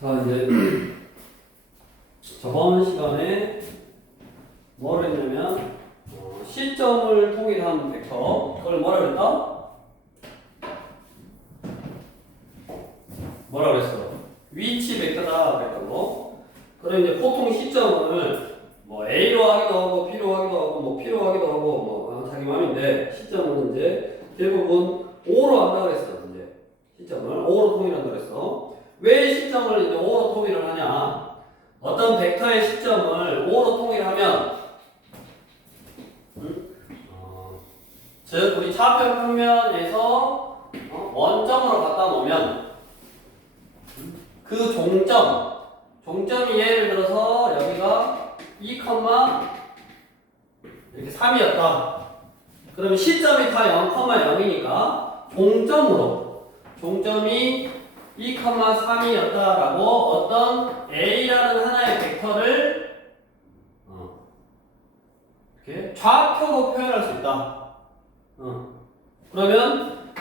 자, 이제 저번 시간에 뭘 했냐면 시점을 통일한 벡터, 그걸 뭐라 그랬다? 뭐라 그랬어? 위치 벡터다 그랬다고. 그럼 이제 보통 시점을 뭐 A로 하기도 하고 B로 하기도 하고 뭐 P로 하기도 하고 뭐 자기 맘인데, 시점은 이제 대부분 O로 한다 그랬어. 이제 시점을 O로 통일한다 그랬어. 왜 시점을 이제 O로 통일을 하냐? 어떤 벡터의 시점을 O로 통일하면, 즉 우리 차표 평면에서 원점으로 갖다 놓으면 그 종점이 예를 들어서 여기가 2, 이렇게 3이었다. 그러면 시점이 다 0,0이니까 종점이 2, 3이었다라고 어떤 A라는 하나의 벡터를 이렇게 좌표로 표현할 수 있다. 그러면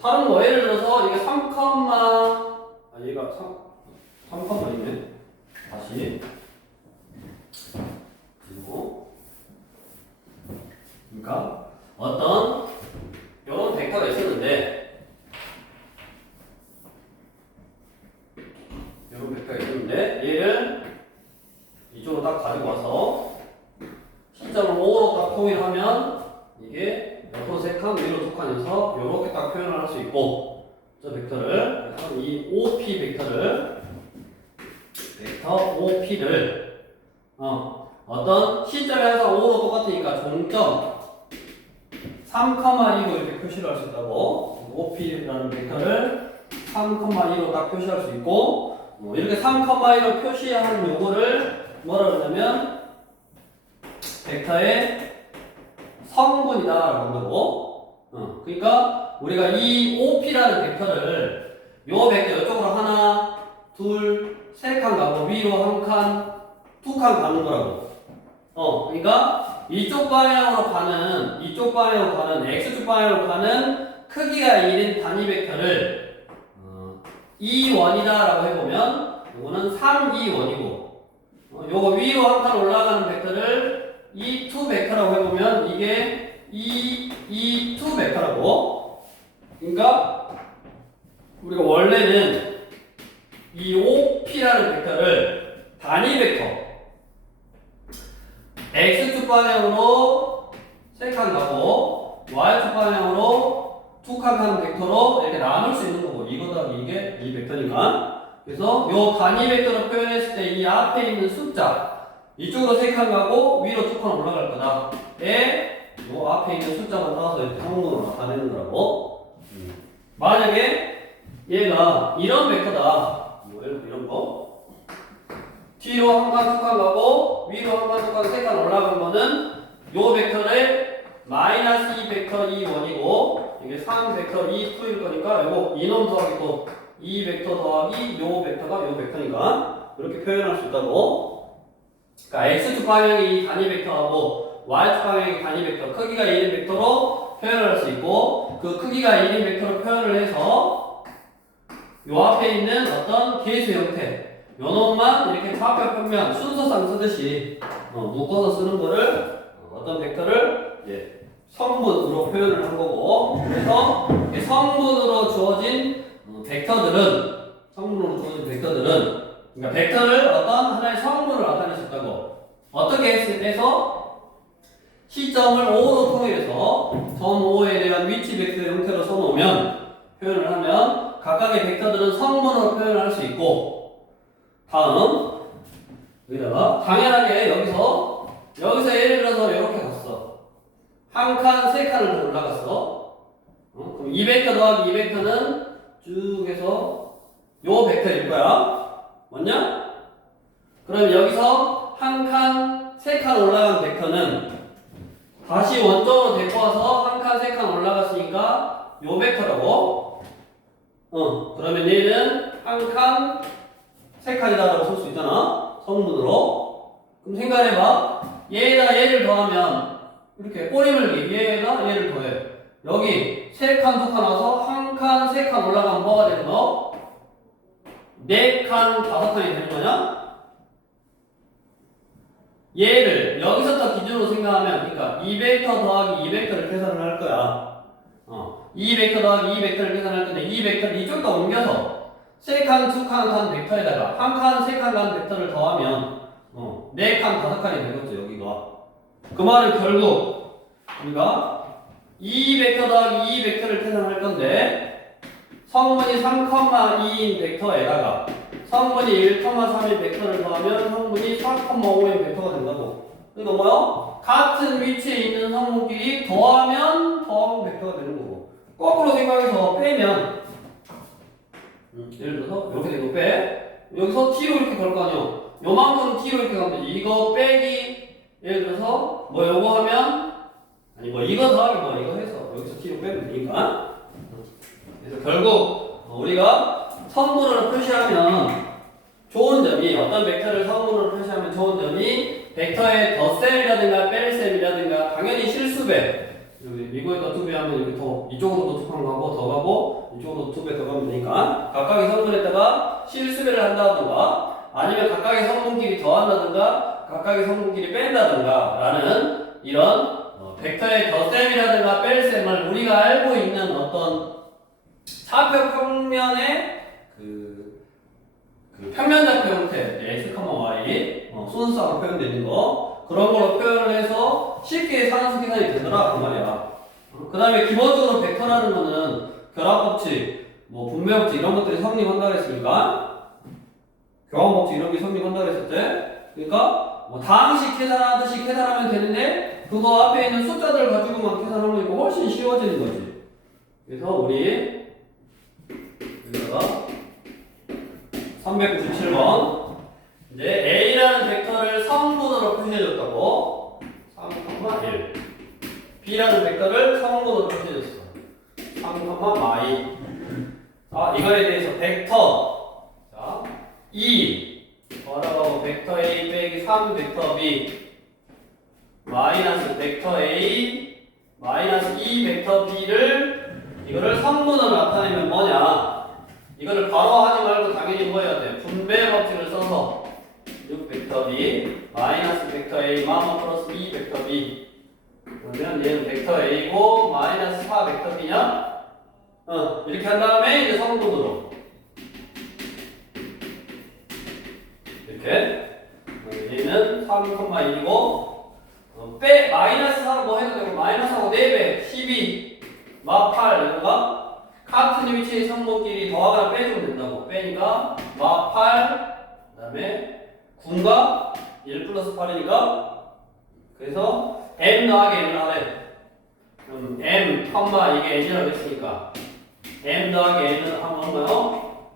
다른 거 예를 들어서 이게 3, 얘가 3,이네. 다시 그리고 그러니까 어떤 이런 벡터가 있었는데, 얘를 이쪽으로 딱 가지고 와서 시점을 5로 딱 통일하면 이게 옆으로 3칸, 위로 2칸 해서 이렇게 딱 표현을 할 수 있고, 저 벡터를, 이 OP 벡터 OP를 어떤 시점에서 5로 똑같으니까 종점 3,2로 이렇게 표시를 할 수 있다고. OP라는 벡터를 3,2로 딱 표시할 수 있고, 이렇게 3,2로 표시하는 요거를 뭐라 그러냐면 벡터의 성분이다 라고 한다고. 그러니까 우리가 이 OP라는 벡터를 요 벡터 이쪽으로 하나, 둘, 3칸 가고 위로 1칸, 2칸 가는 거라고. 그러니까 이쪽 방향으로 가는 X축 방향으로 가는 크기가 1인 단위 벡터를 2원이다 라고 해보면 요거는 3, 2원이고, 요거 위로 1칸 올라가는 벡터를 2, 2 벡터라고 해보면 이게 2, 2, 2 벡터라고. 그러니까 우리가 원래는 이 OP라는 벡터를 단위 벡터 X축 방향으로 3칸 가고 Y축 방향으로 2칸 가는 벡터로 이렇게 나눌 수 있는 거고, 이거 더하기 이게 이 벡터니까. 그래서 요 단위 벡터로 표현했을 때 이 앞에 있는 숫자, 이쪽으로 3칸 가고 위로 2칸 올라갈 거다 에 요 앞에 있는 숫자만 따서 이렇게 성분으로 나타내는 거라고. 만약에 얘가 이런 벡터다, 뭐 이런 거 뒤로 1칸, 2칸 가고 위로 1칸, 2칸, 3칸 올라간 거는 요 벡터를 마이너스 2 벡터 2원이고, 이게 3 벡터 2, 2일 거니까 요거 이놈 더하기 또 2 벡터 더하기 요 벡터가 요 벡터니까 이렇게 표현할 수 있다고. 그러니까 X축 방향이 단위 벡터하고 Y축 방향이 단위 벡터, 크기가 1인 벡터로 표현을 할 수 있고, 그 크기가 1인 벡터로 표현을 해서 요 앞에 있는 어떤 계수 형태 요놈만 이렇게 좌표 평면 순서상 쓰듯이 묶어서 쓰는 거를 어떤 벡터를 성분으로 표현을 한 거고, 그래서 성분으로 주어진 벡터들은 그러니까 벡터를 어떤 하나의 성분을 나타낼 수 있다고. 어떻게 해서 시점을 O로 통일해서 점 O에 대한 위치 벡터 형태로 써놓으면, 표현을 하면 각각의 벡터들은 성분으로 표현을 할 수 있고, 다음 여기다가 당연하게 여기서 예를 들어서 이렇게 갔어. 1칸, 3칸을 올라갔어. 그럼 이 벡터 더하기 이 벡터는 쭉 해서 요 벡터일 거야. 맞냐? 그럼 여기서 1칸, 3칸 올라간 벡터는 다시 원점으로 데리고 와서 1칸, 3칸 올라갔으니까 요 벡터라고. 그러면 얘는 1칸, 3칸이다라고 쓸 수 있잖아, 성분으로. 그럼 생각해봐. 얘에다가 얘를 더하면 이렇게 꼬리물기, 얘에다 얘를 더해. 여기 3칸, 2칸 와서 1칸, 3칸 올라가면 뭐가 되는 거? 4칸 5칸이 되는 거냐? 얘를 여기서부터 기준으로 생각하면 그러니까 2벡터 더하기 2벡터를 계산을 할 거야. 2벡터 더하기 2벡터를 계산할 건데 이 벡터를 이쪽으로 옮겨서 3칸, 2칸 간 벡터에다가 1칸, 3칸 간 벡터를 더하면 4칸, 5칸이 되겠죠 여기가. 그 말은 결국 우리가 2벡터 더하기 2벡터를 계산할 건데 성분이 3,2인 벡터에다가 성분이 1,3인 벡터를 더하면 성분이 4,5인 벡터가 된다고. 그러니까 뭐요? 같은 위치에 있는 성분끼리 더하면 더하면 벡터가 되는 거고. 거꾸로 생각해서 빼면 예를 들어서 이렇게 되고 빼 여기서 t로 이렇게 걸 거 아니야. 요만큼 t로 이렇게 가면 돼. 이거 빼기 예를 들어서 뭐 요거 하면 아니 뭐 이거 더하기 뭐 이거 해서 여기서 t로 빼면 되니까. 그래서 결국 우리가 성분으로 표시하면 좋은 점이 어떤 벡터를 성분으로 표시하면 좋은 점이 벡터의 덧셈이라든가 뺄셈이라든가 당연히 실수배 여기 미국에다 2배 하면 여기 더 이쪽으로도 2칸 가고 더 가고 이쪽으로도 2배 더 가면 되니까 각각의 성분에다가 실수배를 한다든가 아니면 각각의 성분끼리 더한다든가 각각의 성분끼리 뺀다든가 라는 이런 벡터의 덧셈이라든가 뺄셈을 우리가 알고 있는 어떤 차표 평면의 그 평면좌표 형태 x, y 순수하게 표현되는 거 그런 걸로 표현을 해서 쉽게 상수 계산이 되더라 그 말이야. 그 다음에 기본적으로 벡터라는 거는 결합법칙, 뭐 분배법칙 이런 것들이 성립한다 그랬으니까 교환법칙 이런 게 성립한다 그랬었지. 그러니까 뭐 다항식 계산하듯이 계산하면 되는데 그거 앞에 있는 숫자들 가지고만 계산하면 이거 훨씬 쉬워지는 거지. 그래서 우리 여기다가 397번 이제 A라는 벡터를 성분으로 표시해줬다고 3,1 B라는 벡터를 성분으로 표시해줬어 3,마이 이거에 대해서 벡터 자, 2 뭐라고 벡터 A 빼기 3 벡터 B 마이너스 벡터 A 마이너스 2 벡터 B를 이거를 성분으로 나타내면 뭐냐 이거를 바로 하지 말고 당연히 뭐 해야 돼? 분배 법칙을 써서 6 벡터 B 마이너스 벡터 A 마마 플러스 2 벡터 B 그러면 얘는 벡터 A고 마이너스 4 벡터 B냐? 이렇게 한 다음에 이제 성분으로 이렇게 얘는 3,1이고 빼 마이너스 4로 뭐 해도 되고 마이너스하고 4배 12 마 8 이런가? 같은 위치의 성분끼리 더하거나 빼주면 된다고. 빼니까 마 8, 그 다음에 9가 1 플러스 8이니까 그래서 m 더하기 n을 하래. 그럼 m, 이게 n이라고 했으니까 m 더하기 n을 하면 얼마요?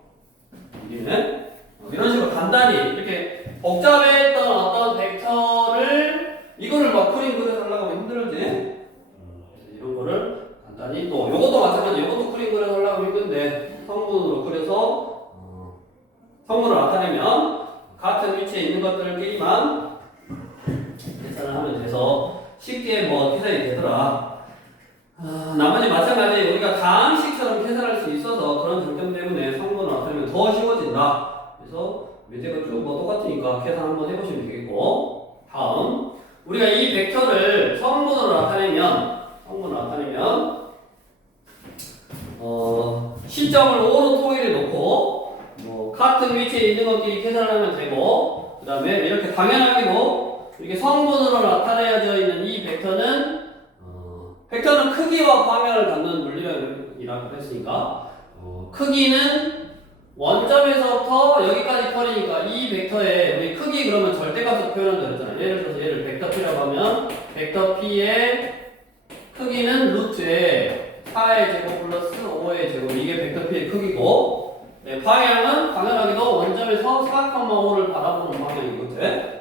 여기는 이런 식으로 간단히 이렇게 복잡했던 어떤 벡터를 이거를 막 그려서 하려고 하면 힘들지? 그래서 이런 거를 간단히 또 요것도 마찬가지 요것도 그림 그려서 하려고 힘든데 성분으로 그려서 성분을 나타내면 같은 위치에 있는 것들끼리만 계산을 하면 돼서 쉽게 뭐 계산이 되더라. 나머지 마찬가지 우리가 다항식처럼 계산할 수 있어서 그런 장점 때문에 성분을 나타내면 더 쉬워진다. 그래서 문제가 쭉 뭐 똑같으니까 계산 한번 해보시면 되겠고 다음 우리가 이 벡터를 성분으로 나타내면 시점을 O로 통일해 놓고 뭐 같은 위치에 있는 것끼리 계산을 하면 되고 그 다음에 이렇게 당연하게도 이렇게 성분으로 나타내어져 있는 이 벡터는 크기와 방향을 갖는 물리학이라고 했으니까 크기는 원점에서부터 여기까지 커리니까 이 벡터의 우리 크기 그러면 절대값으로 표현한다 그랬잖아. 예를 들어서 얘를 벡터 P라고 하면 벡터 P의 크기는 루트에 4의 제곱 플러스 5의 제곱 이게 벡터 P의 크기고 방향은 당연하게도 원점에서 4,5를 바라보는 방향이거든.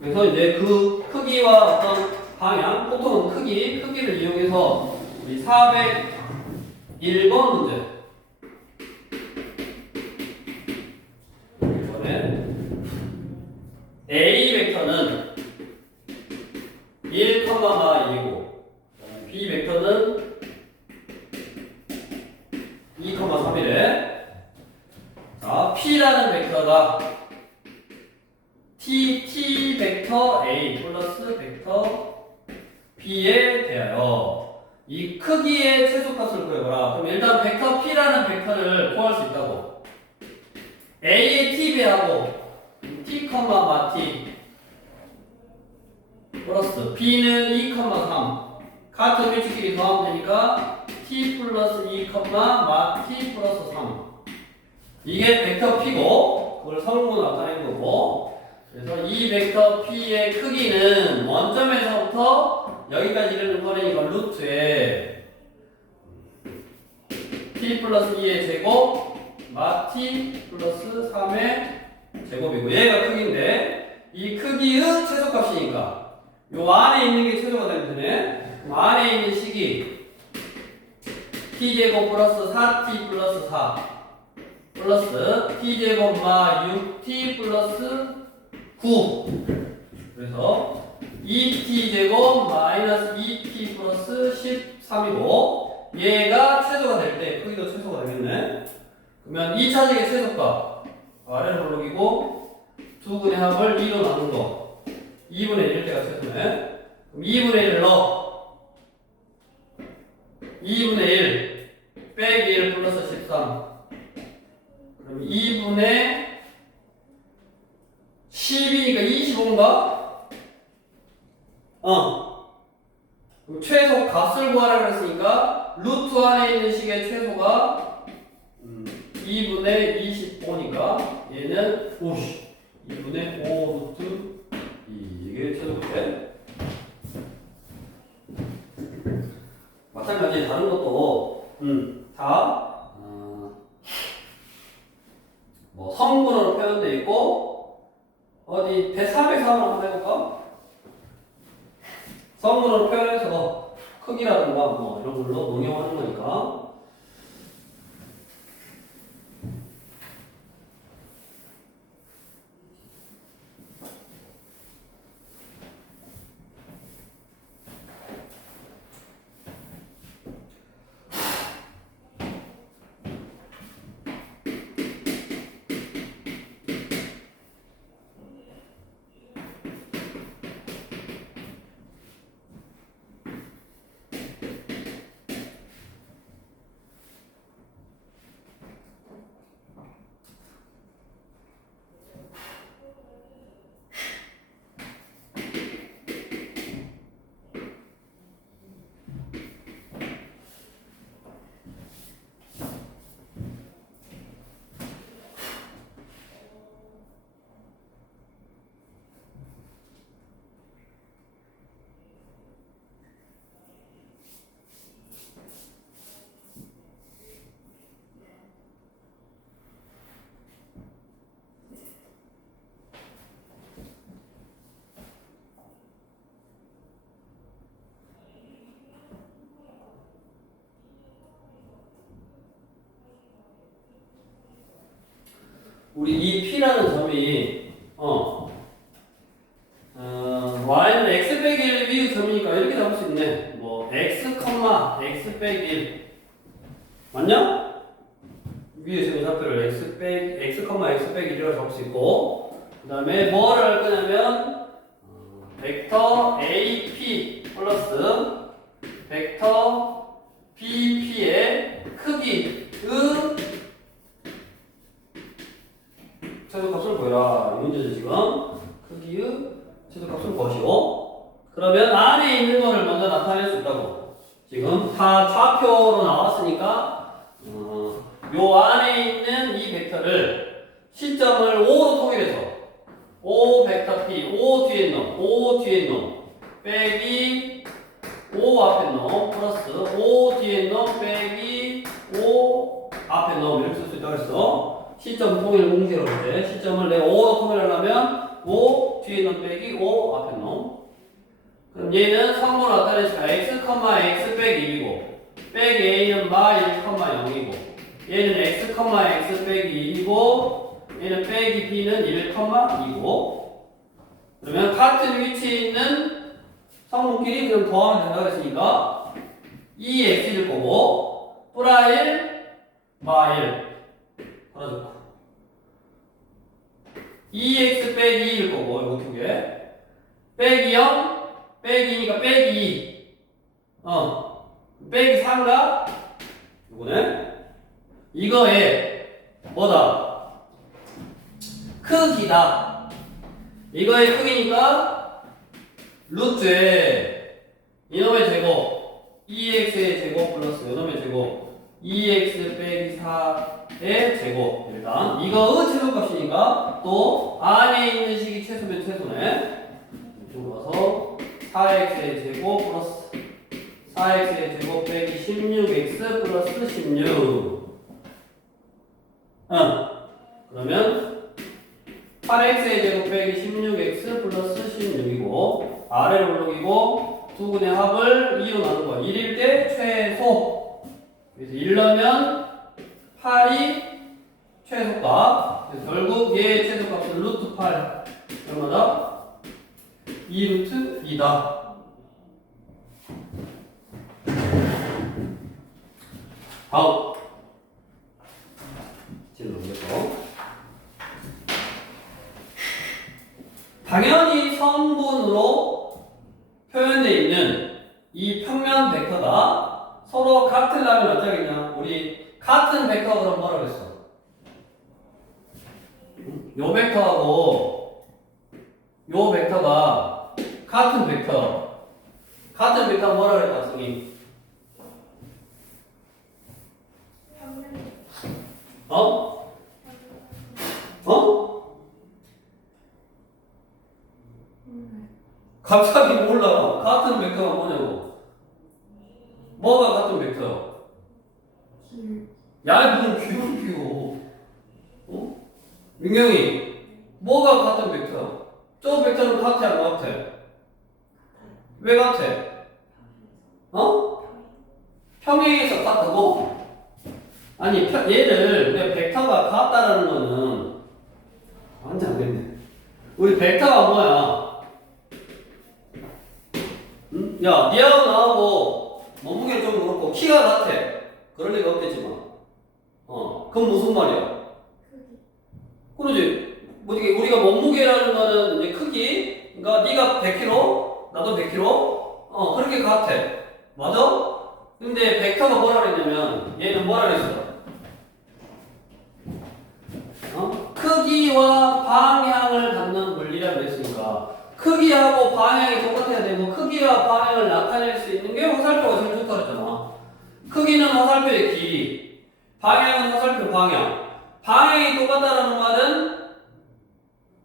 그래서 이제 그 크기와 어떤 방향, 보통은 크기를 이용해서 우리 401번 문제 이번에 A 벡터는 1,2이고 B 벡터는 2,3이래. 자, P라는 T라는 벡터가 T 벡터 A 플러스 벡터 B에 대하여 이 크기의 최소값을 구해보라. 그럼 일단 벡터 P라는 백터를 구할 수 있다고. A의 T배하고 T, 마 T 플러스 B는 2, 3 같은 위치끼리 더하면 되니까 T 플러스 2, 마 T 플러스 3 이게 벡터 P고 그걸 성분으로 나타낸 거고 그래서 이 벡터 P의 크기는 원점에서부터 여기까지 이르는 거리니까 루트에 T 플러스 2의 제곱 마 T 플러스 3의 제곱이고 얘가 크기인데 이 크기의 최소값이니까 요 안에 있는 게 최소가 되면 되네. 안에 있는 식이 T제곱 플러스 4T 플러스 4 플러스 T제곱 마 6T 플러스 9 그래서 2T제곱 마이너스 2T 플러스 13이고 얘가 최소가 될 때 크기도 최소가 되겠네. 그러면 2차식의 최소값 아래로 올라기고 두 근의 합을 2로 나눈 거 2분의 1일 때가 최소네. 그럼 2분의 1을 넣어 2분의 1 빼기 1 플러스 13 그럼 2분의 10이니까 25인가? 그럼 최소 값을 구하라 그랬으니까 루트 안에 있는 식의 최소가 2분의 25니까 얘는 2분의 5 루트 2 이게 최소값이래. 마찬가지 다른 것도 다 뭐 성분으로 표현되어 있고 어디 대300 3으로 한번 해볼까? 성분으로 표현해서 크기라든가 뭐 이런 걸로 농용하는 거니까 우리 이 P라는 점이 Y는 X 빼기 1 위의 점이니까 이렇게 잡을 수 있네. 뭐 X, X 빼기 1 맞냐? 위의 점의 좌표를 X, X 빼기 1이라고 잡을 수 있고 그 다음에 뭐를 할 거냐면 벡터 AP 플러스 벡터 BP의 크기의 최소값을 구해라. 이 문제죠 지금. 크기의 최소값을 구하시오. 그러면 안에 있는 거를 먼저 나타낼 수 있다고. 지금 다 좌표로 나왔으니까 요 안에 있는 이 벡터를 시점을 5로 통일해서 5 벡터 P 5 뒤에 놈 5 뒤에 놈 빼기 5 앞에 놈 플러스 5 뒤에 놈 빼기 5 앞에 놈 이렇게 쓸 수 있다고 했어. 시점 통일 공제로 이제 시점을 내가 5로 통일하려면 5 뒤에 놈 빼기 5 앞에 놈. 그럼 얘는 성분을 나타내니까 x, x 빼기 1이고 빼기 a는 마 1, 0이고 얘는 x, x 빼기 2이고 얘는 빼기 b는 1, 2고 그러면 같은 위치에 있는 성분끼리 그럼 더하면 된다고 했으니까 2x일 거고 1, 마 1 하나 2x 빼기 2일 거고 이거 두 개. 빼기 0 빼기니까 빼기 2. 빼기 3가 이거네. 이거의 뭐다? 크기다. 이거의 크기니까 루트에 이놈의 제곱 2x의 제곱 플러스 이놈의 제곱 2x 빼기 4의 제곱. 일단 이거의 최소값이니까 또 안에 있는 식이 최소면 최소네. 이쪽으로 와서 4x의 제곱 플러스 4x의 제곱 빼기 16x 플러스 16. 그러면 8x의 제곱 빼기 16x 플러스 16이고 아래로 올라오고 두 근의 합을 2로 나눈 거야. 1일 때 최소. 그래서 1 넣으면 8이 최소값. 그래서 결국 얘의 최소값은 루트 8 얼마다? 2루트 2다. 다음 지금 넘겨서 당연히 성분으로 표현되어 있는 이 평면 벡터가 서로 같으려면 어쩌겠냐? 우리 같은 벡터 그럼 뭐라 그랬어? 요 벡터하고 요 벡터가 같은 벡터 뭐라 그랬다 승희? 갑자기 몰라. 같은 벡터가 뭐냐고. 뭐가 같은 벡터야? 야, 무슨 귀여워. 민경이, 뭐가 같은 벡터야? 저 벡터는 같아, 안 같아? 왜 같아? 평행에서 같다고? 아니, 얘를, 우리가 벡터가 같다라는 거는, 완전 안 됐네. 우리 벡터가 뭐야? 야, 니하고 나하고 몸무게 좀 그렇고 키가 같아. 그럴 리가 없겠지만. 그건 무슨 말이야? 그러지. 뭐 이게 우리가 몸무게라는 거는 이제 크기. 그러니까 네가 100kg, 나도 100kg. 그렇게 같아. 맞아? 근데 벡터가 뭐라 그랬냐면 얘는 뭐라 그랬어? 크기와 방향을 갖는 물리라고 그랬으니까. 크기하고 방향이 똑같아야 되고 크기와 방향을 나타낼 수 있는 게 화살표가 제일 좋다고 했잖아. 크기는 화살표의 길이, 방향은 화살표 방향.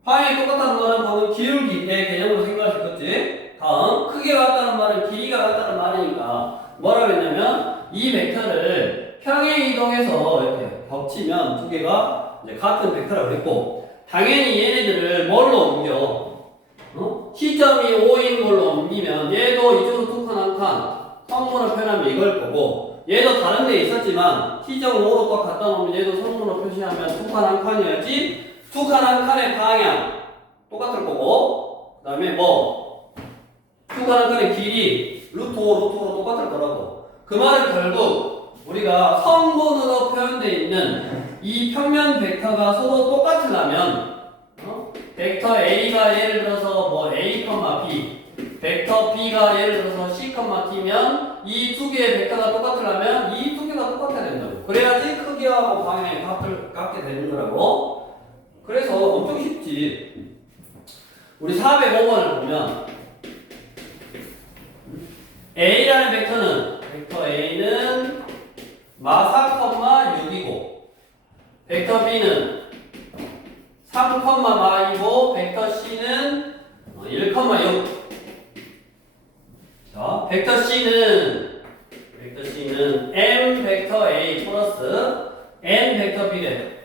방향이 똑같다는 말은 방금 기울기의 개념으로 생각할 수 있겠지. 다음, 크기가 같다는 말은 길이가 같다는 말이니까 뭐라 그랬냐면 이 벡터를 평행 이동해서 이렇게 겹치면 두 개가 이제 같은 벡터라고 했고 당연히 얘네들을 뭘로 옮겨? 시점이 5인 걸로 옮기면 얘도 이쪽으로 두 칸 한 칸 성분을 표현하면 이걸 거고 얘도 다른 데 있었지만 시점 5로 또 갖다 놓으면 얘도 성분으로 표시하면 두 칸 한 칸이어야지 두 칸 한 칸의 방향 똑같을 거고 그 다음에 두 칸 한 칸의 길이 루트 5, 루트 5로 똑같을 거라고. 그 말은 결국 우리가 성분으로 표현되어 있는 이 평면 벡터가 서로 똑같으려면 벡터 A가 예를 들어서 A, B, 벡터 B가 예를 들어서 C, T면 이 두 개의 벡터가 똑같으려면 이 두 개가 똑같아야 된다고. 그래야지 크기하고 방향이 같게 되는 거라고. 그래서 엄청 쉽지. 우리 405번을 보면 A라는 벡터 A는 마 4,6이고 벡터 B는 3,마이고 벡터 C는 1,6. 자, 벡터 C는 M 벡터 A 플러스 N 벡터 B래.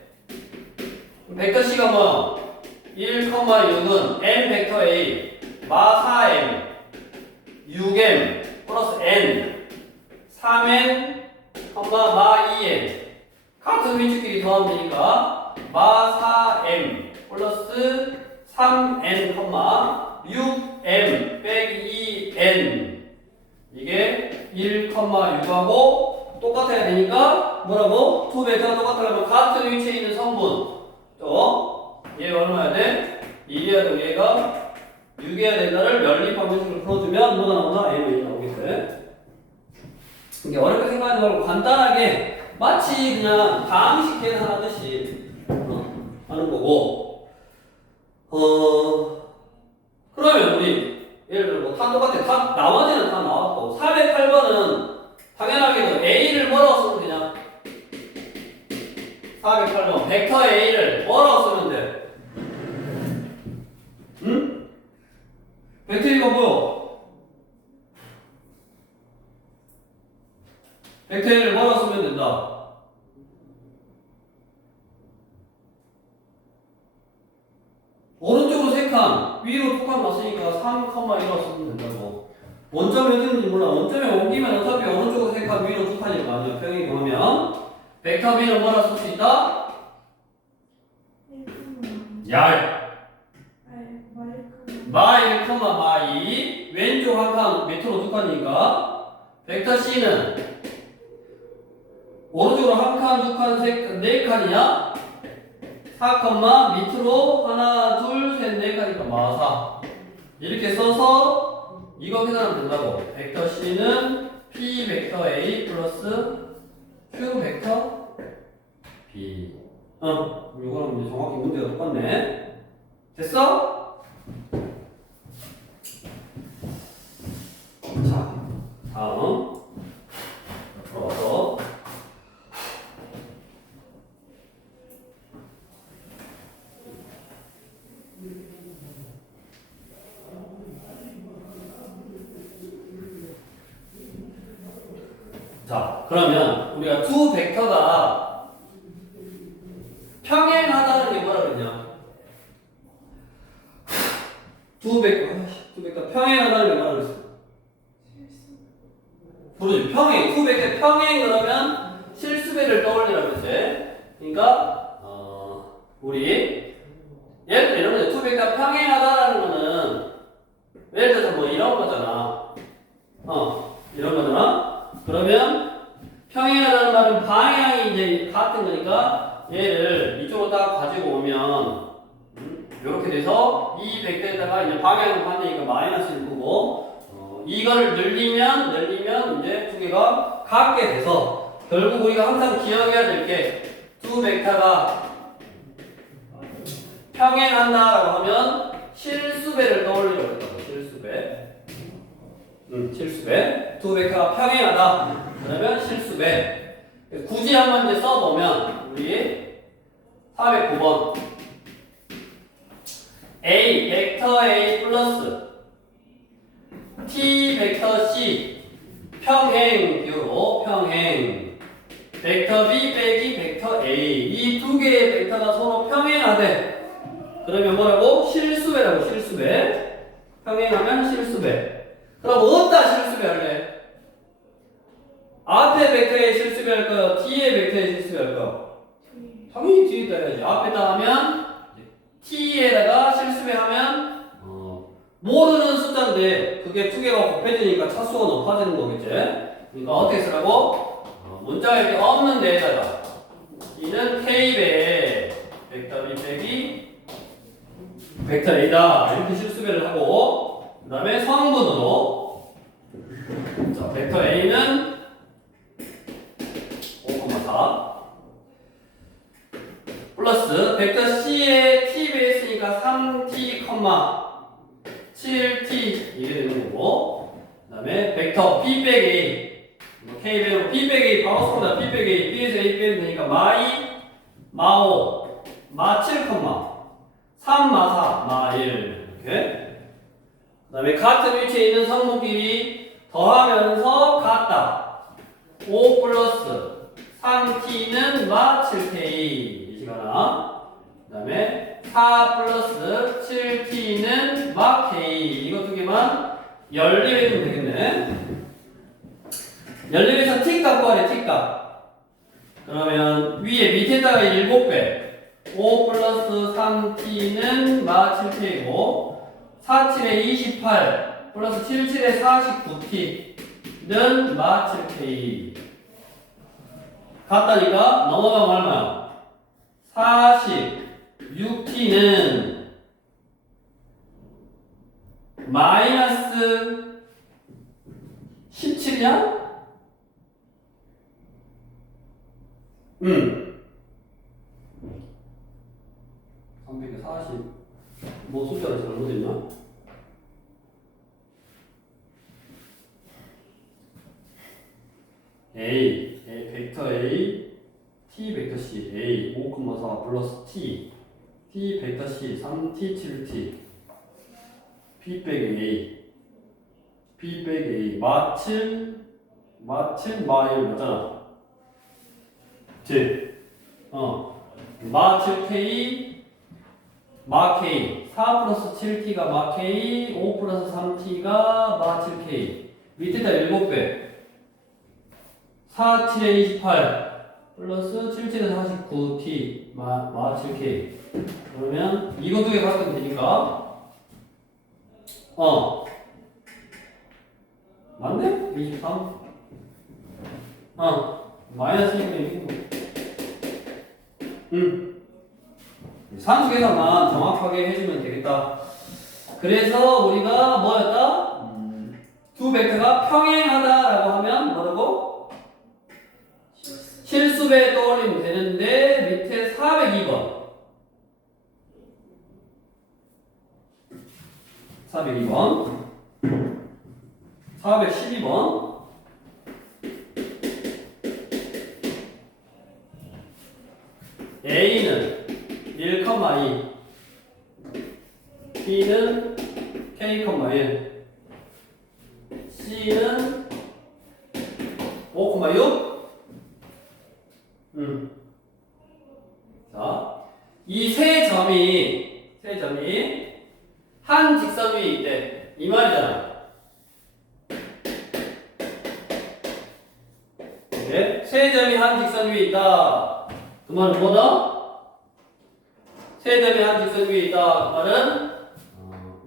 벡터 C가 뭐야? 1,6은 M 벡터 A 마 4M 6M 플러스 N 3N 마 2N 같은 위치끼리 더하면 되니까 마 4M 플러스 3N 6M 빼기 2N 이게 1,6하고 똑같아야 되니까 뭐라고? 두 벡터가 똑같으려면 같은 위치에 있는 성분 얘 얼마야 돼? 1이어야 되고 얘가 6이어야 된다를 연립 방식으로 풀어주면 뭐가 나오나? M이 나오겠지. 이게 어렵게 생각하지 말고 간단하게 마치 그냥 다항식 계산하듯이 하는 거고. 그러면 우리 예를 들어 뭐 탄 똑같아. 나머지는 다 나왔고 408번은 당연하게도 A를 뭐라고 쓰면 되냐? 408번 벡터 A를 뭐라고 쓰면 돼? 응? 벡터 A가 뭐야? 벡터 A를 뭐라고 쓰면 된다? 오른쪽으로 3칸, 위로 2칸 났으니까 3,1로 쓰면 된다고. 원점이 어디 있는지 몰라. 원점에 옮기면 어차피 오른쪽으로 3칸, 위로 2칸일 거 아니야. 평행 경하면 벡터 B는 뭐라 쓸 수 있다? 마1, 마2 왼쪽 한 칸, 밑으로 2칸이니까 벡터 C는 오른쪽으로 한 칸, 2칸, 4칸이냐? 4, 밑으로 하나, 둘, 셋, 4칸이니까 마4 이렇게 써서 이거 계산하면 된다고. 벡터 C는 P 벡터 A 플러스 Q 벡터 B. 이거랑 이제 정확히 문제가 똑같네. 됐어? 자, 다음 풀어서 자, 그러면 우리가 두 벡터가 평행하다는 게 뭐라 그랬냐? 두 벡터 평행하다는 게 뭐라 그랬어? 그러지, 평행. 두 벡터 평행 그러면 실수배를 떠올리라 그랬지. 그러니까 우리 예를 들어 이런 거죠. 두 벡터 평행하다라는 거는 예를 들어서 뭐 이런 거잖아. 이런 거잖아. 그러면 평행하다는 말은 방향이 이제 같은 거니까 얘를 이쪽으로 딱 가지고 오면 이렇게 돼서 이 벡터에다가 이제 방향은 반대니까 마이너스일 거고 이거를 늘리면 이제 두 개가 같게 돼서 결국 우리가 항상 기억해야 될 게 두 벡터가 평행한다라고 하면 실수배를 떠올리려고 했다고. 실수배. 두 벡터가 평행하다. 그러면 실수배. 굳이 한번 이제 써보면 우리 409번 A 벡터 A 플러스 T 벡터 C 평행 비율로 평행 벡터 B 빼기 벡터 A 이 두 개의 벡터가 서로 평행하대. 그러면 뭐라고? 실수배라고. 실수배. 평행하면 실수배. 그럼 어디다 실수배 할래? 앞에 벡터에 실수배 할까요? 뒤에 벡터에 실수배 할까요? 당연히 뒤에다 해야지. 앞에다 하면 T에다가 실수배 하면 모르는 숫자인데 그게 두 개가 곱해지니까 차수가 높아지는 거겠지. 그러니까 어떻게 쓰라고? 문자가 이렇게 없는 데에다가 E는 K배 벡터 B 빼기 벡터 A다 이렇게 실수배를 하고 그 다음에 성분으로 자 벡터 A는 5,4 플러스 벡터 C에 T 베이스니까 3T, 7T 이게 되는 거고 그 다음에 벡터 B 빼기 A K 배우고 B 빼기 A 바로 씁니다. B 빼기 A B에서 A 빼면 되니까 마2 마5 마7, 3, 마4 마1 이렇게 그 다음에 같은 위치에 있는 성분끼리 더하면서 같다. 5 플러스 3t는 마 7k 이 시간아. 그 다음에 4 플러스 7t는 마 k 이거 두 개만 연립해주면 되겠네. 연립해서 t값 구하래. t값. 그러면 위에 밑에다가 7배 5 플러스 3t는 마 7k이고 4, 7에 28 플러스 7, 7에 49t는 마 7k 같다니까 넘어가면 얼마야? 46t는 마이너스 17이냐? 응. 340. 뭐 숫자를 잘못했나? A, 벡터 A, T 벡터 C, A 5,4 플러스 T 벡터 C 3T 7T, B 빼기 A, B 빼기 A, 마 7, 마 1 맞잖아. 그치? 마 7K, 마 K, 4 플러스 7T가 마 K, 5 플러스 3T가 마 7K, 밑에다 7배. 4, 7에 28 플러스 7, 7에 49t 마 7k. 그러면 이거 두 개 같으면 되니까 맞네? 23 마이너스 1이고 산수 계산만 정확하게 해주면 되겠다. 그래서 우리가 뭐였다? 두 벡터가 평행하다라고 하면 뭐라고? 실수배 떠올리면 되는데 밑에 402번 412번 A는 1,2 B는 K,1 C는 5,6 자, 이 세 점이 한 직선 위에 있대. 이 말이잖아. 네? 세 점이 한 직선 위에 있다. 그 말은 뭐다? 세 점이 한 직선 위에 있다. 그 말은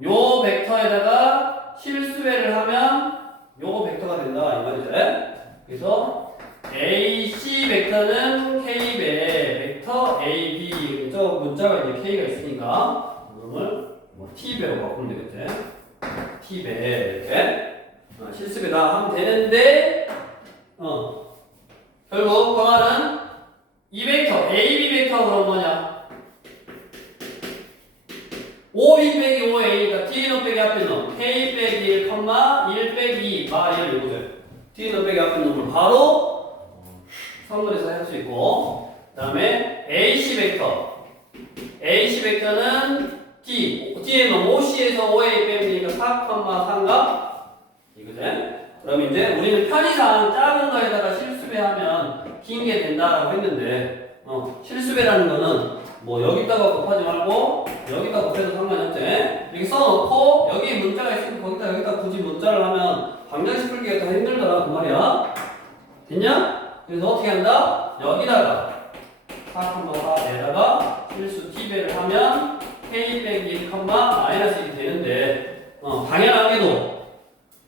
요 벡터에다가 실수배를 하면 요거 벡터가 된다. 이 말이죠. 그래서 AC 벡터는 K배 벡터 AB. 저 문자가 이제 K가 있으니까 그걸 뭐 T배로 바꾸면 되겠지. T배 이렇게 실수배다 하면 되는데 결국 그 말은 이 벡터 AB 벡터 그럼 뭐냐? 5B 빼기 5A니까 T는 빼기 앞에 넣어 K 빼기 1, 1 빼기 2 1 이거죠. T는 빼기 앞에 넣으면 바로 성분에서 할 수 있고, 그 다음에 AC 벡터는 D에는 5C에서 5A 빼니까 4,3가 이거지? 그럼 이제 우리는 편의상 작은 거에다가 실수배하면 긴 게 된다라고 했는데, 실수배라는 거는 뭐 여기다가 곱하지 말고 여기다 곱해도 상관이 없지? 이렇게 써놓고 여기 문자가 있으면 여기다 굳이 문자를 하면 방정식 풀기가 더 힘들더라 그 말이야. 됐냐? 그래서 어떻게 한다? 여기다가 4,4에다가 실수 t배를 하면 k 빼기 1, 마이너스 1이 되는데 당연하게도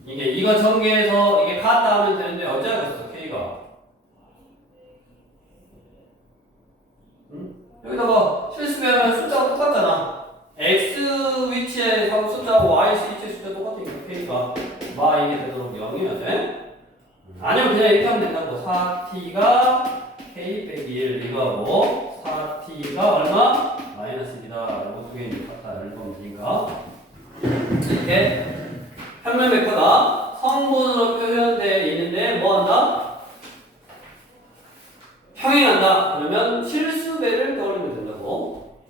이거 전개해서 이게 같다 하면 되는데 어쩌겠어 k가 여기다가 실수배하면 숫자가 똑같잖아. x 위치에 숫자하고 y 위치의 숫자 똑같으니까 k가 마 이게 되도록 0이어야 아니면 그냥 이렇게 하면 된다고. 4t가 k 빼기 1 이거하고 4t가 얼마? 마이너스 2다. 이거 두 개는 같다. 이렇게 보면 되니까 이렇게 평면 벡터가 성분으로 표현되어 있는데 뭐 한다? 평행한다. 그러면 실수배를 떠올리면 된다고.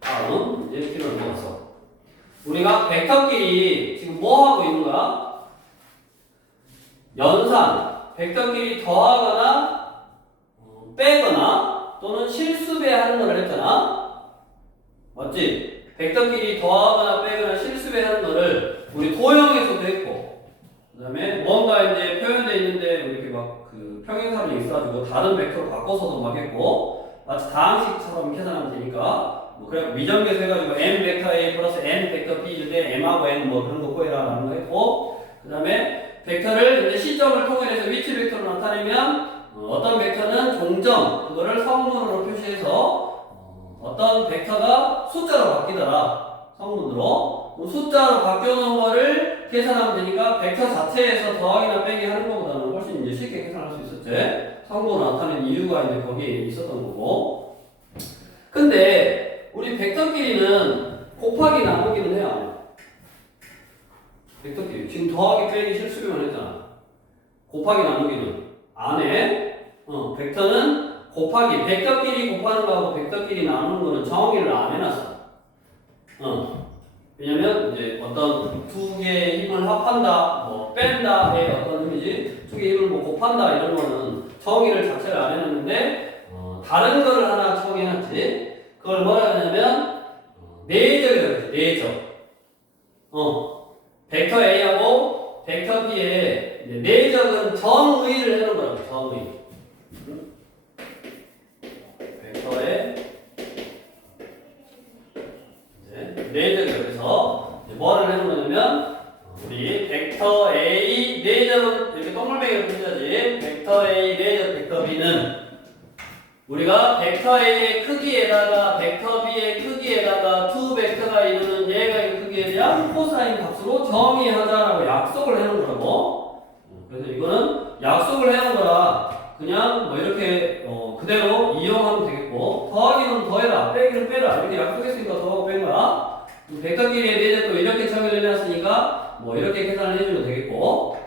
다음 이제 필요를 모았어. 우리가 벡터끼리 지금 뭐 하고 있는 거야? 연산, 벡터끼리 더하거나 빼거나 또는 실수배하는 걸 했잖아. 맞지? 벡터끼리 더하거나 빼거나 실수배하는 거를 우리 도형에서도 했고, 그 다음에 뭔가 이제 표현되어 있는데 이렇게 막 그 평행사를 있어가지고 다른 벡터로 바꿔서도 막 했고, 마치 다항식처럼 계산하면 되니까 뭐 그래 미정계수 해가지고 m 벡터 a 플러스 n 벡터 b인데 m하고 n 뭐 그런 거 구해라라는 거 했고, 그 다음에 벡터를 이제 시점을 통일해서 위치 벡터로 나타내면 어떤 벡터는 종점 그거를 성분으로 표시해서 어떤 벡터가 숫자로 바뀌더라. 성분으로. 그럼 숫자로 바뀌어놓은 거를 계산하면 되니까 벡터 자체에서 더하기나 빼기 하는 것보다는 훨씬 이제 쉽게 계산할 수 있었지. 성분으로 나타낸 이유가 이제 거기에 있었던 거고. 근데 우리 벡터끼리는 곱하기 나누기는 해야 안 해. 벡터끼리 지금 더하기 빼기 실수로만 했잖아. 곱하기 나누기는 안 해. 벡터는 곱하기, 벡터끼리 곱하는 거하고 벡터끼리 나누는 거는 정의를 안 해놨어. 왜냐면 이제 어떤 두 개의 힘을 합한다, 뭐 뺀다의 어떤 의미지, 두 개의 힘을 뭐 곱한다 이런 거는 정의를 자체를 안 해놨는데 다른 거를 하나 정의해놨지. 그걸 뭐라 하냐면 내적이라고 했지. 내적. 벡터 A하고 벡터 B의 내적은 정의를 해놓은 거라고. 정의. 벡터의 내적이 그래서 뭐를 해놓은 거냐면 우리 벡터 A 내적은 이렇게 동글뱅이로 표시하지. 벡터 A 내적 벡터 B는 우리가 벡터 A의 크기에다가 벡터 B의 크기에다가 두 벡터가 이루는 얘가의 크기에 대한 코사인 값으로 정의하자라고 약속을 해놓은 거라고. 그래서 이거는 약속을 해놓은 거라 그냥 뭐 이렇게 그대로 이용하면 되겠고, 더하기는 더해라, 빼기는 빼라 이렇게 약속했으니까 더하고 뺀 거야. 벡터끼리의 내적도 이렇게 정의를 해놨으니까 뭐 이렇게 계산을 해주면 되겠고,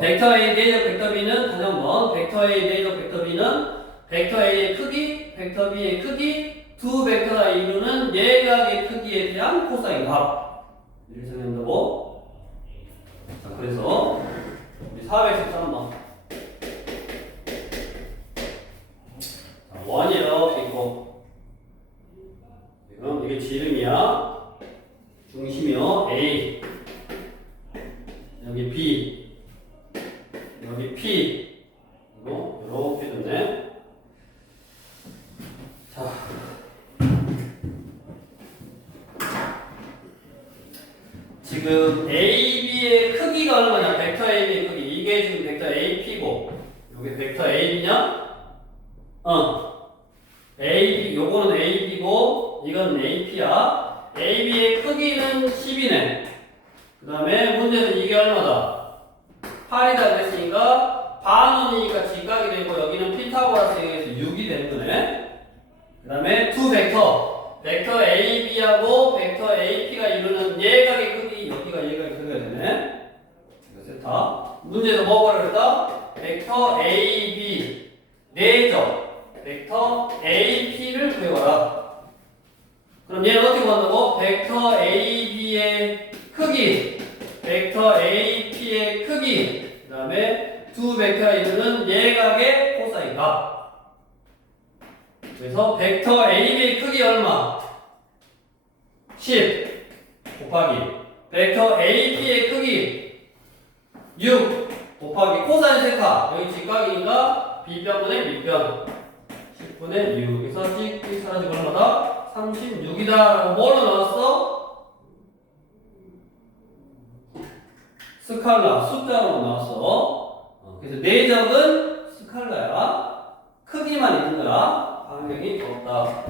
벡터 A 내적 벡터 B는 다시 한번 벡터 A 내적 벡터 B는 벡터 A의 크기, 벡터 B의 크기, 두 벡터가 이루는 예각의 크기에 대한 코사인 값 이렇게 정의한다고. 자, 그래서 우리 413번 원이 이렇게 있고, 지금 이게 지름이야, 중심이요 A, 여기 B, 여기 P, 그리고 이렇게 됐네. 자, 지금 AB의 크기가 얼마냐? 벡터 AB의 크기. 이게 지금 벡터 AP고, 이게 벡터 AB냐? AB, 요거는 AB고, 이건 AP야. AB의 크기는 10이네. 그 다음에 문제는 이게 얼마다? 8이다 그랬으니까 반원이니까 직각이 되고, 여기는 피타고라스에 의해서 6이 되는 거네. 그 다음에 두 벡터, 벡터 AB하고 벡터 AP가 이루는 예각의 크기, 여기가 예각의 크기가 되네. 이거 세타. 문제에서 뭐가 그랬다? 벡터 AB 내적 벡터 AP를 구해봐라. 그럼 얘는 어떻게 구한다고? 벡터 AB의 크기, 벡터 AP의 크기, 그 다음에 두 벡터가 이루는 예각의 코사인 값. 그래서 벡터 AB의 크기 얼마? 10 곱하기 벡터 AP의 크기 6 곱하기 코사인 세타, 여기 직각이니까 B변분의 밑변 10분의 6. 그래서 찍기 사라지고 얼마다? 36이다 라고 뭘로 나왔어? 스칼라, 숫자로 나왔어. 그래서 내적은 스칼라야. 크기만 있는 거야. 반경이 없다.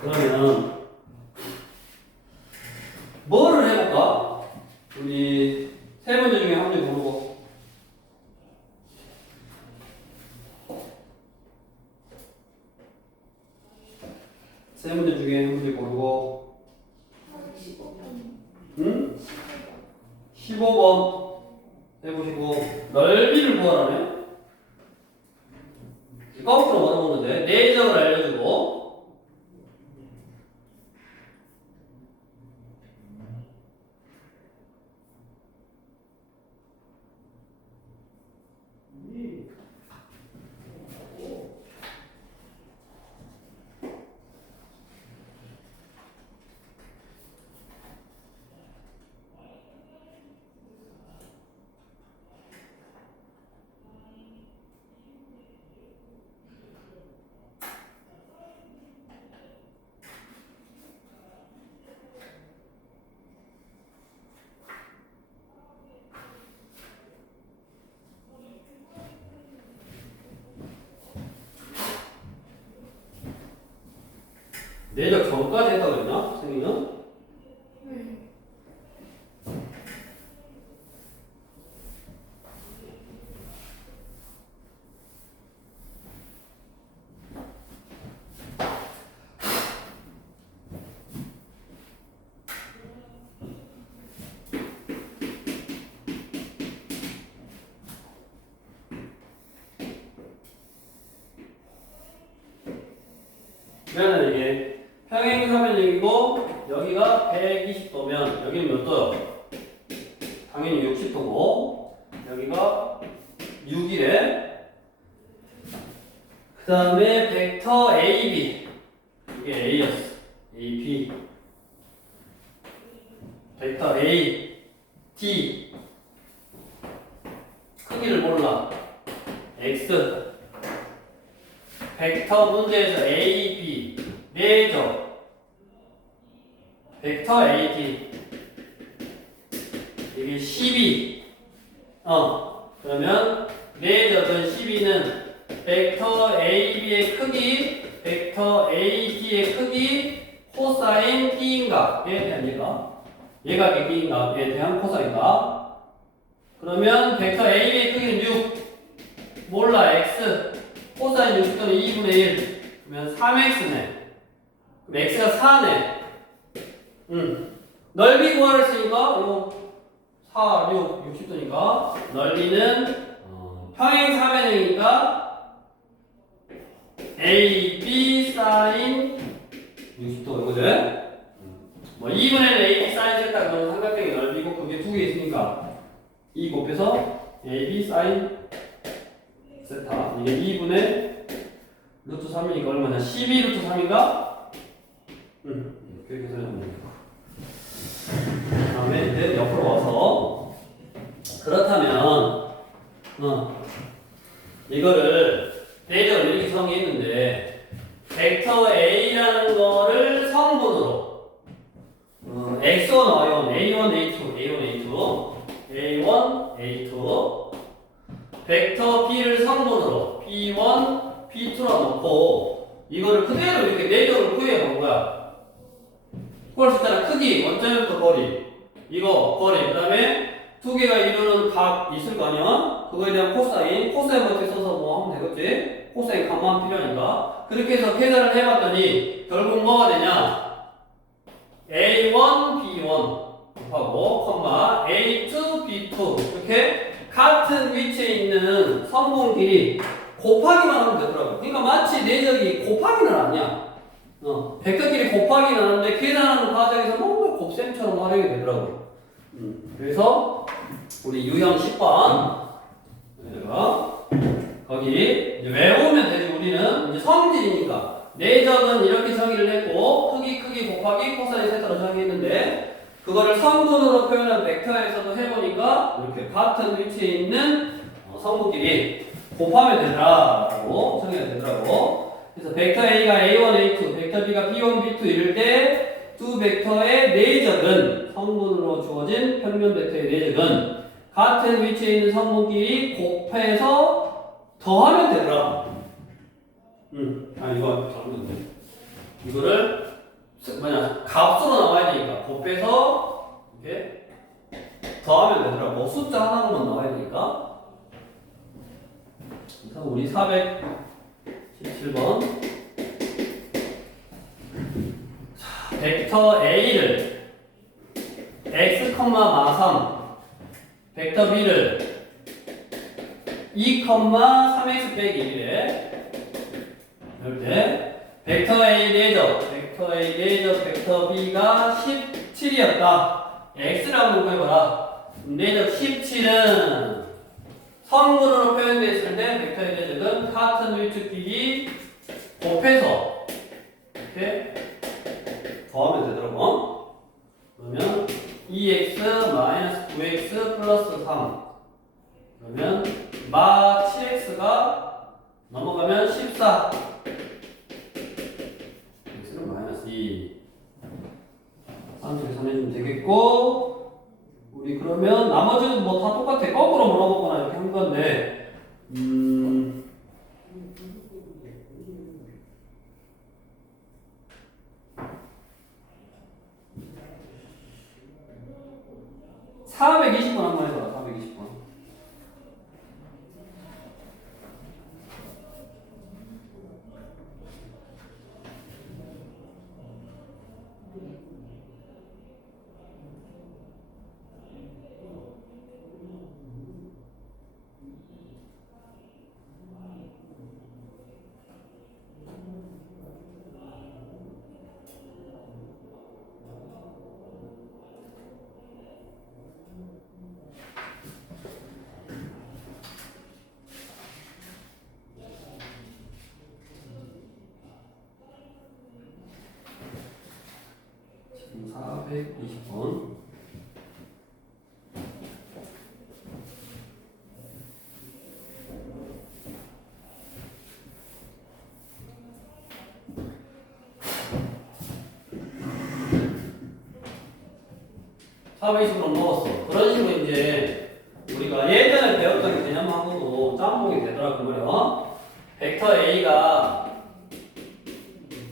그러면 뭐를 해볼까? 우리 세 문제 중에 한 문제 고르고. 세 문제 중에 한 문제 고르고. 15번. 응? 15번 해보시고. 넓이를 구하라네. 거꾸로 물어보는데 내적을 알려주고. 내적 전까지 했다고 그랬나? 승희는? 그러면 이게 평행사변형이고 여기가 120도면 여기는 몇 도요? 당연히 60도고 여기가 6이래. 그 다음에 벡터 AB 이게 A였어. AB 벡터 A D 크기를 몰라. X 벡터 문제에서 A, B 내적 벡터 AD 이게 12 그러면 내적은 12는 벡터 AB의 크기 벡터 AD의 크기 코사인 B인가에 대한 얘가 B인가에 대한 코사인가. 그러면 벡터 AB의 크기는 6 몰라 X 코사인 60도는 2분의 1 그러면 3x네. 그럼 x가 4네. 넓이 구하를 쓰니까 요 4, 6, 60도니까 넓이는 평행사변형이니까 AB 사인 60도 이거지? 뭐 2분의 1 AB 사인 세타 그런 삼각형의 넓이고 그게 두 개 있으니까 2 곱해서 AB 사인 세타 이게 2분의 루트 3이니까 얼마냐? 12 루트 3인가? 그렇게 해석하면 되고. 그 다음에 이제 옆으로 와서 그렇다면 이거를 대적을 이렇게 정의했는데 벡터 A라는 거를 성분으로 X1, Y1, A1, A2, A1, A2, A1, A2 벡터 B를 성분으로 B1, B2라 놓고 이거를 그대로 이렇게 내적으로 구해본 거야. 구할 수 있잖아. 크기, 원점부터 거리 이거 거리 그 다음에 두 개가 이루는 각 있을 거 아니야? 그거에 대한 코사인 버튼 써서 뭐 하면 되겠지? 코사인 값만 필요하니까 그렇게 해서 계산을 해봤더니 결국 뭐가 되냐? A1, B1 곱하고 컴마 A2, B2 이렇게 같은 위치에 있는 성분끼리 곱하기만 하면 되더라고. 그러니까 마치 내적이 곱하기는 아니야. 벡터끼리 곱하기는 하는데 계산하는 과정에서 뭔가 곱셈처럼 활용이 되더라고. 그래서 우리 유형 10번 거기 이제 외우면 되지. 우리는 이제 성질이니까 내적은 이렇게 정의를 했고 크기 곱하기 코사인 세타로 정의했는데 그거를 성분으로 표현한 벡터에서도 해보니까 이렇게 같은 위치에 있는 성분끼리 곱하면 되더라고 정의가 되더라고. 그래서 벡터 A가 A1, A2, 벡터 B가 B1, B2 이럴 때 두 벡터의 내적은 성분으로 주어진 평면 벡터의 내적은 같은 위치에 있는 성분끼리 곱해서 더하면 되더라. 이거 잘못했네. 이거를 값으로 나와야 되니까 곱해서 이렇게 더하면 되더라. 뭐 숫자 하나로만 나와야 되니까. 그래서 우리 417번 벡터 A를 x, 마3 벡터 B를 2, 3x 빼기 1에 이럴 때 벡터 A 내적 벡터 B가 17이었다. x를 한번 구해봐라. 내적 17은 성분으로 표현되어 있을 때 벡터의 내적은 같은 위축끼리 곱해서 이렇게 더하면 되더라고. 그러면 2x 9x 플러스 3 그러면 마 7x가 넘어가면 14 x는 마이너스 2 3쪽에 선해주면 되겠고 우리 그러면 나머지는 뭐 다 똑같아. 거꾸로 물어보거나 이렇게 한 건데 420번 한번 해봐. 420번. 지금 420번. 사회식으로 먹었어. 그런 식으로 이제 우리가 예전에 배웠던 개념하고도 짬뽕이 되더라 그 말이야. 벡터 A가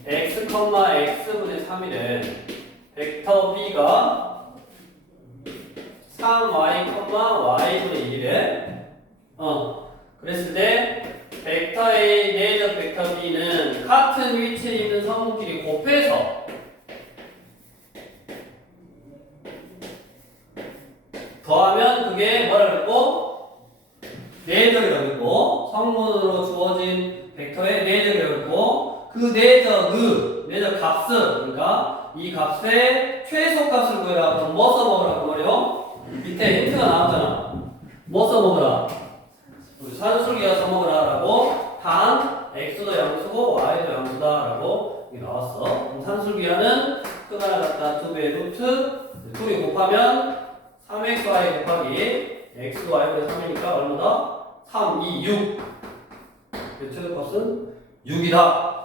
x, x분의 3이래. 벡터 B가 3y, y분의 1이래. 그랬을 때 벡터 A 내적 벡터 B는 같은 위치에 있는 성분끼리 곱해서 더하면 그게 뭐라 그랬고? 내적이라고 했고, 성분으로 주어진 벡터의 내적이라고 했고, 그 내적 값을, 그러니까 이 값의 최소값을 구해라. 그럼 뭐 써먹으라고 말이요? 밑에 힌트가 나왔잖아. 뭐 써먹으라? 우리 산술기가 써먹으라 라고 단 x도 양수고 y도 양수다 라고 나왔어. 그럼 산술기하는 큰 하나 갖다 2배의 루트 2이 곱하면 3xy 곱하기 x도 y분의 3이니까 얼마다? 3, 2, 6. 그 최소값은 6이다.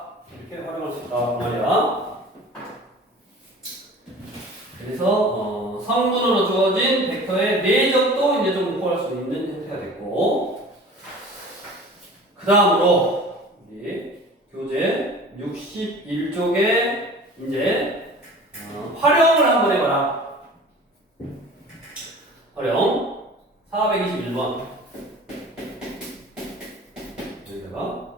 이렇게 활용할 수 있다 그 말이야. 그래서 성분으로 주어진 벡터의 내적도 이제 좀 구할 수 있는 형태가 됐고, 그 다음으로 우리 교재 61쪽에 이제 활용을 한번 해봐라. 활용 421번. 여기다가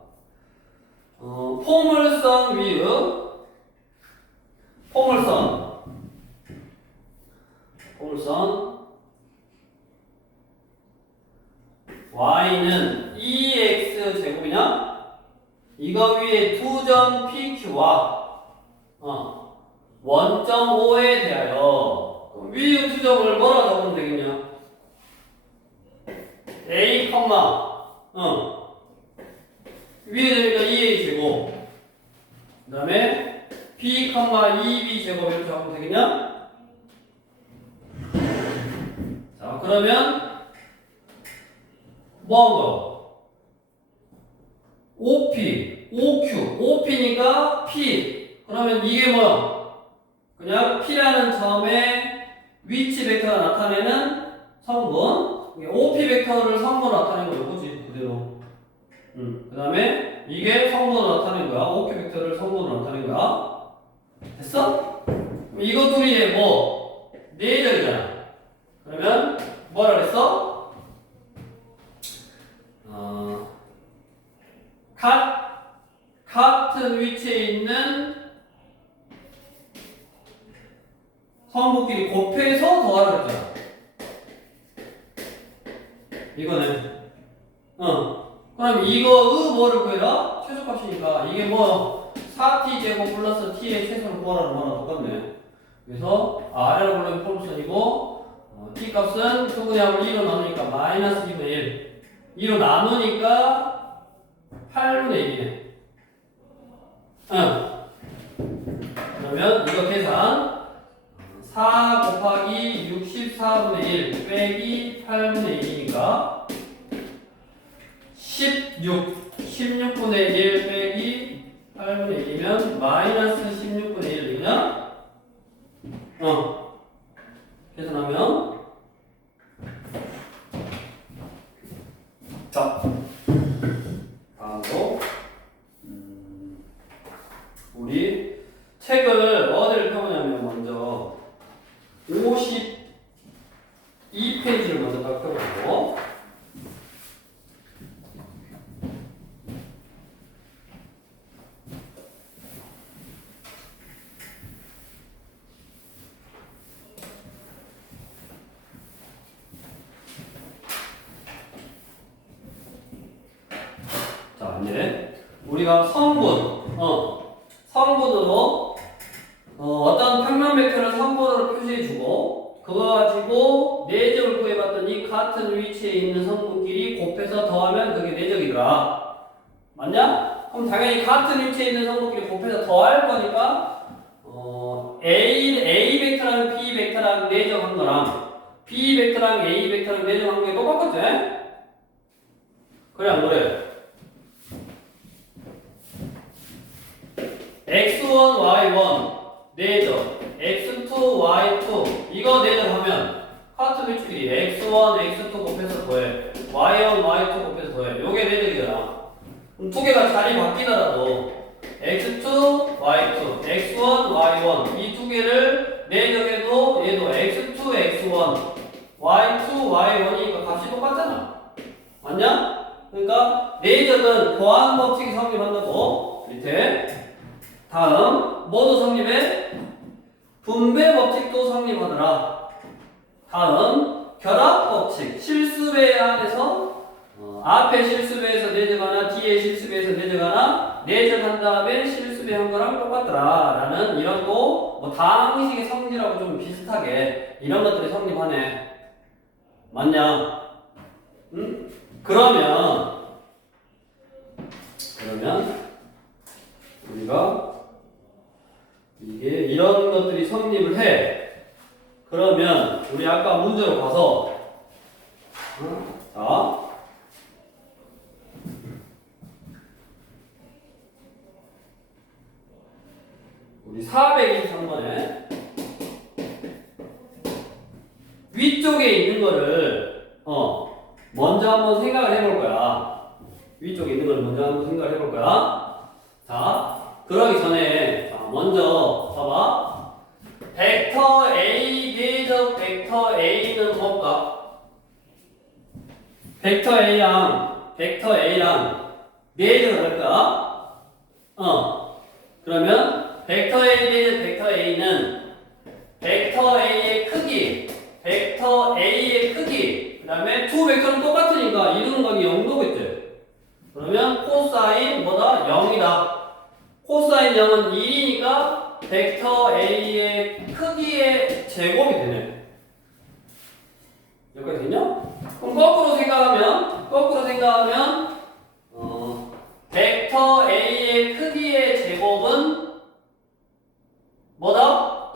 포물선 위의 포물선 y는 2x 제곱이냐? 이거 위에 두 점 PQ와 원점 O에 대하여 위의 두 점을 뭐라 적으면 되겠냐? A, 위에 되니까 2A 제곱, 그 다음에 B, 2B 제곱 이렇게 적으면 되겠냐? 자, 그러면 뭐 한 거? OP, OQ, OP니까 P. 그러면 이게 뭐야? 그냥 P라는 점의 위치 벡터가 나타내는 성분. OP 벡터를 성분으로 나타낸 거야, 그지? 그대로. 그 다음에 이게 성분으로 나타낸 거야. OQ 벡터를 성분으로 나타낸 거야. 됐어? 그럼 이거 둘이 뭐? 내적이잖아. 그러면 뭐라 그랬어? 같은 위치에 있는 성분끼리 곱해서 더하라 그랬잖아. 이거는 그럼 이거의 뭐를 구해라? 최소값이니까 이게 뭐 4t 제곱 플러스 t의 최소를 구하라는 거랑 똑같네. 그래서 아래로 보내면 포물선이고 t 값은 수분의 합을 2로 나누니까 마이너스 2분의 1. 2로 나누니까 8분의 1이네. 그러면 이거 계산 4 곱하기 64분의 1 빼기 8분의 1이니까 16분의 1 빼기 8분의 1이면 마이너스 16분의 1이냐? 계산하면 자, 다음으로 우리 책을 어디를 펴보냐면 먼저 52 이제 우리가 성분으로 어떤 평면 벡터를 성분으로 표시해주고 그거 가지고 내적을 구해봤더니 같은 위치에 있는 성분끼리 곱해서 더하면 그게 내적이더라. 맞냐? 그럼 당연히 같은 위치에 있는 성분끼리 곱해서 더할 거니까 A 벡터랑 B 벡터랑 내적한 거랑 B 벡터랑 A 벡터랑 내적한 게 똑같겠지? 그래 안 그래? x1, y1 내적 x2, y2 이거 내적하면 같은 위치끼리 x1, x2 곱해서 더해 y1, y2 곱해서 더해 요게 내적이잖아. 그럼 두 개가 자리 바뀌더라도 x2, y2, x1, y1 이 두 개를 내적해도 얘도 x2, x1, y2, y1이니까 값이 똑같잖아. 맞냐? 그러니까 내적은 더한 법칙이 성립한다고 밑에 다음 모두 성립해 분배 법칙도 성립하더라. 다음 결합 법칙 실수배 안에서 앞에 실수배에서 내적하나 뒤에 실수배에서 내적하나 내적한 다음에 실수배한 거랑 똑같더라 라는 이런 거 다항식의 성질하고 좀 비슷하게 이런 것들이 성립하네. 맞냐? 응? 그러면 우리가 이게 이런 것들이 성립을 해. 그러면 우리 아까 문제로 가서 자 우리 423번에 위쪽에 있는 거를 먼저 한번 생각을 해볼 거야. 위쪽에 있는 걸 먼저 한번 생각을 해볼 거야. 자, 그러기 전에 먼저 봐봐. 벡터 A 내적 벡터 A는 뭘까? 벡터 A랑 내적을 할까? 그러면 벡터 A 내적 벡터 A는 벡터 A의 크기, 그 다음에 두 벡터는 똑같으니까 이루는 값이 0도겠지. 그러면 코사인 뭐다? 0이다. 코사인 0은 1이니까 벡터 A의 크기의 제곱이 되네. 여기까지 됐냐? 그럼 거꾸로 생각하면 벡터 A의 크기의 제곱은 뭐다?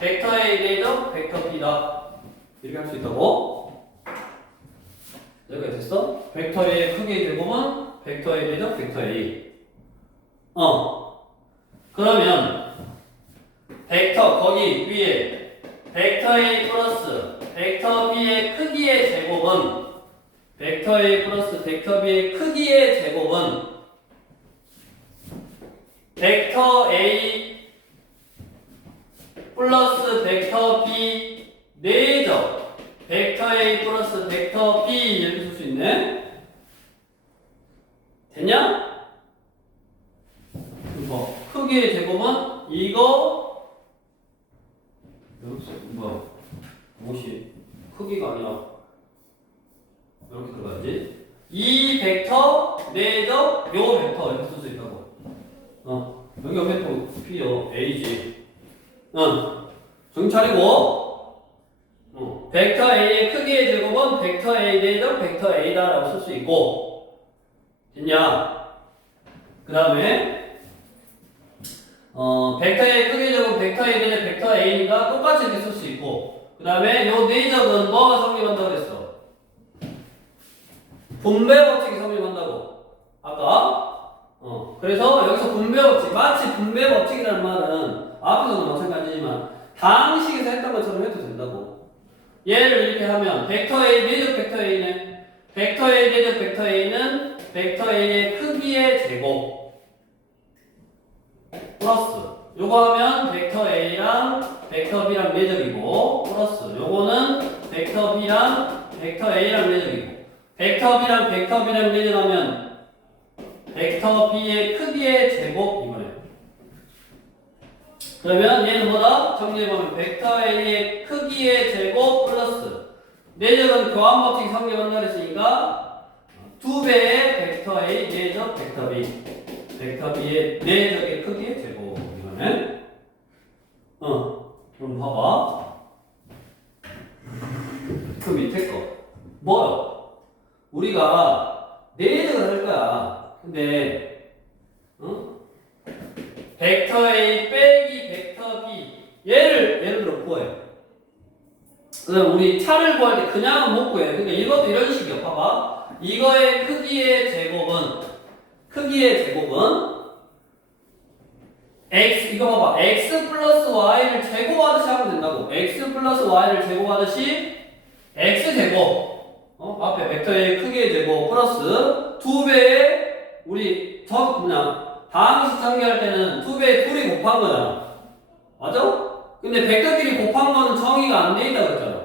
벡터 A 내적 벡터 B다. 이렇게 할 수 있다고? 여기가 됐어? 벡터 A의 크기의 제곱은 벡터 A 내적 벡터 A. 그러면 벡터 거기 위에 벡터 A 플러스 벡터 B의 크기의 제곱은 벡터 A 플러스 벡터 B의 크기의 제곱은 벡터 A 플러스 벡터 B 내적 벡터 A 플러스 벡터 B 이렇게 쓸 수 있네. 됐냐? 크기의 제곱은 이거 여기서 무엇이 크기가 아니라 이렇게 들어가야지. 이 벡터 내적 요 벡터 이렇게 쓸 수 있다고. 여기가 벡터 P요 A지. 정신 차리고 벡터 A의 크기의 제곱은 벡터 A 내적 벡터 A다 라고 쓸 수 있고 됐냐? 그 다음에 벡터 A의 크기의 제곱은 벡터 A 내적 벡터 A니까 똑같이 이렇게 쓸 수 있고 그 다음에 요 내적은 뭐가 성립한다고 그랬어? 분배 법칙이 성립한다고 아까 그래서 여기서 분배 법칙 마치 분배 법칙이라는 말은 앞에서도 마찬가지지만 다항식에서 했던 것처럼 해도 된다고. 얘를 이렇게 하면 벡터 A 내적 벡터 A네. 벡터 A 내적 벡터 A는 벡터 A의 크기의 제곱 플러스 요거 하면 벡터 A랑 벡터 B랑 내적이고 플러스 요거는 벡터 B랑 벡터 A랑 내적이고 벡터 B랑 벡터 B랑 내적하면 벡터 B의 크기의 제곱 이거네. 그러면 얘는 뭐다? 정리해보면 벡터 A의 크기의 제곱 플러스 내적은 교환법칙이 성립한다 그랬으니까 2배의 벡터 A 내적 벡터 B. 벡터 B의 내적의 크기의 제곱. 이거는 그럼 봐봐. 그 밑에 거 뭐요? 우리가 내적을 할 거야. 근데 벡터 A 빼기 벡터 B 예를 들어 구해. 그럼 우리 차를 구할 때 그냥은 못 구해. 그러니까 이것도 이런 식이야. 봐봐. 이거의 크기의 제곱은 x 이거 봐봐. x 플러스 y를 제곱하듯이 하면 된다고. x 플러스 y를 제곱하듯이 x 제곱 앞에 벡터의 크기의 제곱 플러스 2배의 우리 다항식 전개할 때는 2배의 둘이 곱한 거잖아. 맞아? 근데 벡터끼리 곱한 거는 정의가 안 돼 있다 그랬잖아.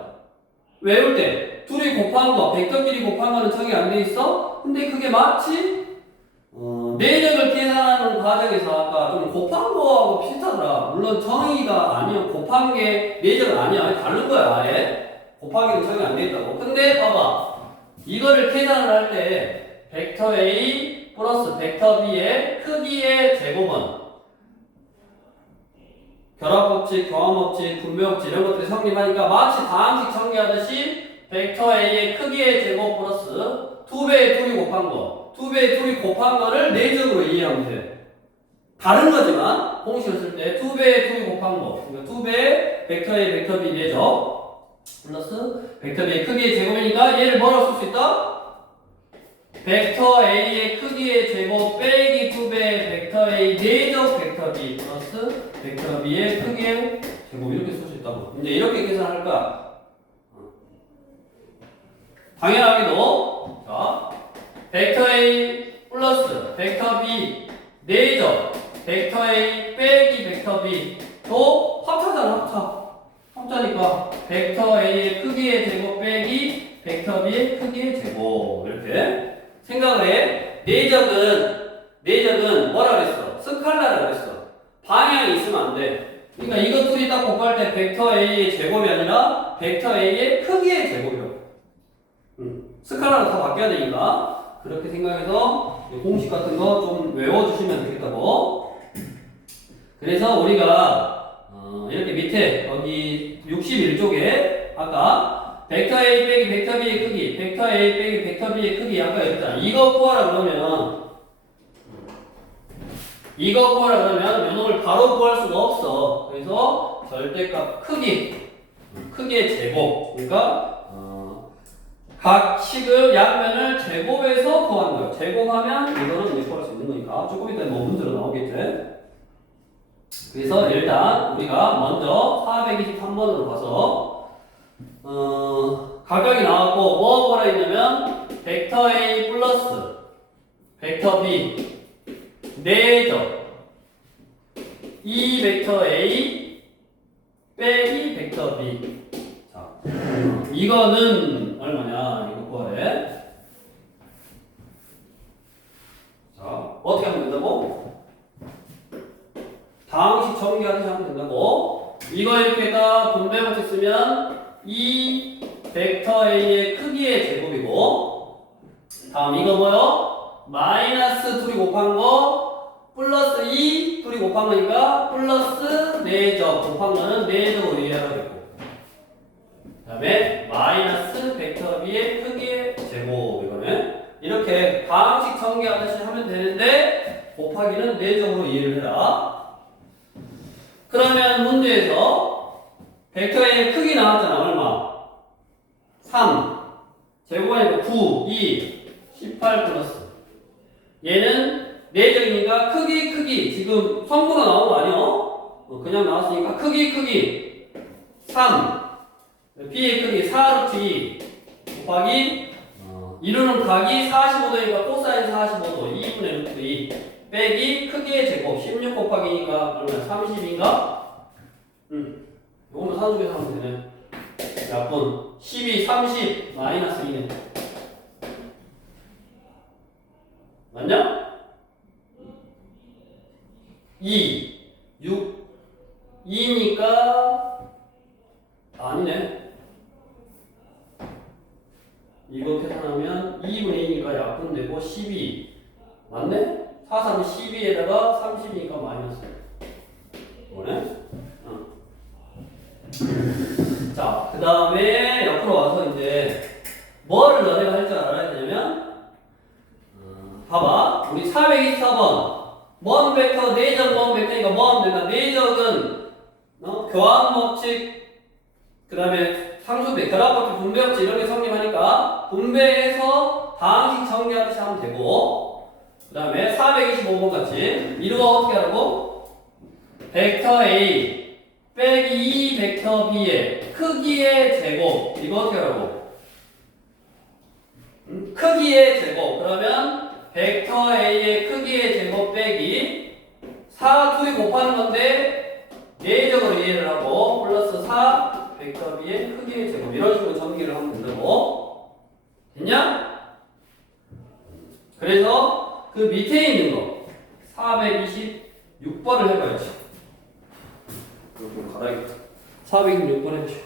외울 때 둘이 곱한 거, 벡터끼리 곱한 거는 정의가 안 돼 있어? 근데 그게 마치 내적을 계산하는 과정에서 아까 좀 곱한 거하고 비슷하더라. 물론 정의가 아니야. 곱한 게 내적은 아니야. 다른 거야 아예. 곱하기는 정의 안 돼 있다고. 근데 봐봐. 이거를 계산을 할 때 벡터 A 플러스 벡터 B의 크기의 제곱은 결합법칙, 교환법칙, 분배법칙 이런 것들이 성립하니까 마치 다항식 전개하듯이 벡터 A의 크기의 제곱 플러스 2배의 둘이 곱한 거 2배의 둘이 곱한 거를 내적으로 이해하면 돼. 다른 거지만 공식을 쓸 때 2배의 둘이 곱한 거 그러니까 2배의 벡터 A, 벡터 B 내적 플러스 벡터 B의 크기의 제곱이니까 얘를 뭐라고 쓸 수 있다? 벡터 A의 크기의 제곱 빼기 2배 벡터 A 내적 벡터 B 플러스 벡터 B의 크기의 제곱 이렇게 쓸 수 있다고. 이제 이렇게 계산할 거야. 당연하게도 자 벡터 A 플러스 벡터 B 내적 벡터 A 빼기 벡터 B 또 합차잖아. 합차니까 벡터 A의 크기의 제곱 빼기 벡터 B의 크기의 제곱 이렇게 생각을 해. 내적은 뭐라 그랬어? 스칼라라 그랬어. 방향이 있으면 안 돼. 그러니까 이것 둘이 딱 곱할 때 벡터 A의 제곱이 아니라 벡터 A의 크기의 제곱이라고. 스칼라로 다 바뀌어야 되니까 그렇게 생각해서 공식 같은 거 좀 외워주시면 되겠다고. 그래서 우리가 이렇게 밑에 여기 61쪽에 아까 벡터 A 빼기 벡터 B의 크기, 벡터 A 빼기 벡터 B의 크기 아까 했잖아. 이거 구하라 그러면 요놈을 바로 구할 수가 없어. 그래서 절대값 크기의 제곱. 그러니까 각 식을 양면을 제곱해서 구하는 거예요. 제곱하면 이거는 구할 수 있는 거니까 조금 이따 뭐 문제로 나오겠지. 그래서 일단 우리가 먼저 423번으로 가서 각각이 나왔고 뭐가 있냐면 벡터 A 플러스 벡터 B 내적 이 벡터 A 빼기 벡터 B. 자, 이거는 얼마냐? 이거 구하래. 자, 어떻게 하면 된다고? 다항식 전개하듯이 하면 된다고. 이거 이렇게 딱 분배법칙 쓰면 이 벡터 A의 크기의 제곱이고 다음 이거 뭐요? 마이너스 둘이 곱한 거 플러스 2 둘이 곱한 거니까 플러스 내적 곱한 거는 내적으로 이해하겠고 그 다음에 마이너스 벡터 B의 크기의 제곱 이거는 이렇게 다항식 전개하듯이 하면 되는데 곱하기는 내적으로 이해를 해라. 그러면 문제에서 벡터의 크기 나왔잖아. 얼마? 3 제곱하니까 9, 2, 18 플러스 얘는 내적이니까 크기 지금 성분으로 나온 거 아니야? 그냥 나왔으니까 크기 3 B의 크기 4루트 2 곱하기 이루는 각이 45도니까 코사인 45도 2분의 루트 2 빼기 크기의 제곱 16 곱하기니까 얼마야? 30인가? 요거는 산수계산 하면 되네. 약분 12, 30 마이너스 2네. 맞냐? 2, 6, 2니까 아니네. 이거 계산하면 2분의 2니까 바꾸면 되고 12 맞네? 4, 3, 12에다가 30이니까 마이너스 뭐네? 자, 그 다음에 옆으로 와서 이제 뭐를 너네가 할 줄 알아야 되냐면 봐봐 우리 424번 먼 벡터 내적 먼 벡터니까 뭐 하면 된다 내적은 교환 법칙 그 다음에 상수배 결합 법칙 분배 법칙 이런 게 성립하니까 분배해서 방식 정리하듯이 하면 되고 그 다음에 425번 같이 이거 어떻게 하라고? 벡터 A 빼기 2 벡터 B의 크기의 제곱 이거 어떻게 하라고? 크기의 제곱 그러면 벡터 A의 크기의 제곱 빼기 4 둘이 곱하는 건데 예외적으로 이해를 하고 플러스 4 벡터 B의 크기의 제곱 이런 식으로 전개를 하면 된다고 됐냐? 그래서 그 밑에 있는 거 426번을 해봐야지 이거 갈아야겠다 426번 해보시오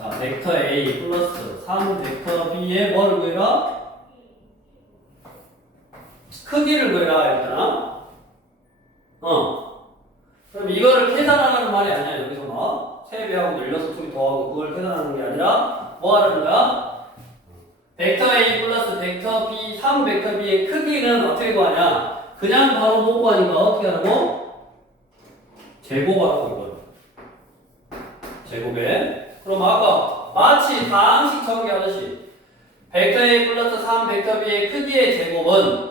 자, 벡터 A 플러스 3 벡터 B의 뭐를 구해라? 크기를 구해라 했잖아. 그럼 이거를 계산하라는 말이 아니야. 여기서 막 3배하고 늘려서 2개 더하고 그걸 계산하는 게 아니라 뭐 하라는 거야? 벡터 A 플러스 벡터 B 3 벡터 B의 크기는 어떻게 구하냐? 그냥 바로 못 구하니까 어떻게 하라고? 제곱하라고 이거를. 제곱에 그럼 아까 마치 방식 전개하듯이 벡터 A 플러스 3 벡터 B의 크기의 제곱은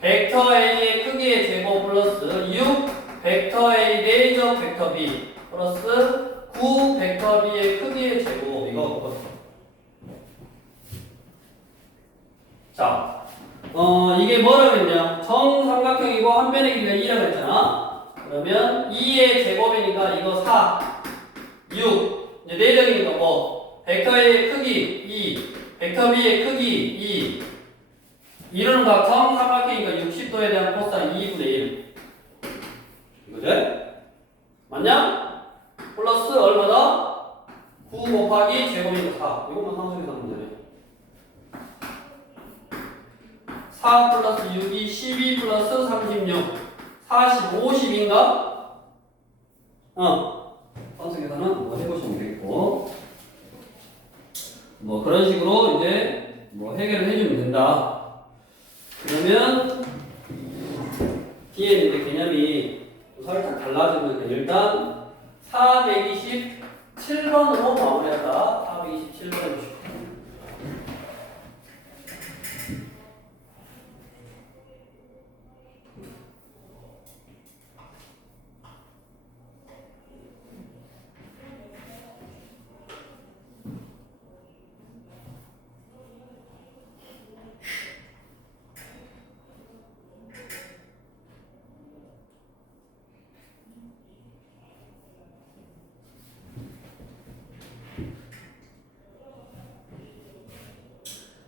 벡터 A의 크기의 제곱 플러스 6 벡터 A 내적 벡터 B 플러스 9 벡터 B의 크기의 제곱 이거 자, 이게 뭐라고 했냐 정삼각형이고 한 변의 길이가 2라고 했잖아. 그러면 2의 제곱이니까 이거 4 6 이제 내적이니까 뭐 벡터 A의 크기 2 벡터 B의 크기 2 이런 각 정삼각형이니까 60도에 대한 코사인 2분의 1 이거지? 맞냐? 플러스 얼마다? 9 곱하기 제곱이니까 4 이것만 상수에서 하면 되네 4 플러스 6이 12 플러스 36 40, 50인가? 상수 계산은 뭐 해보시면 되겠고 뭐 그런 식으로 이제 뭐 해결을 해주면 된다. 그러면 뒤에 이제 개념이 살짝 달라지면 일단 427번으로 마무리하다. 427번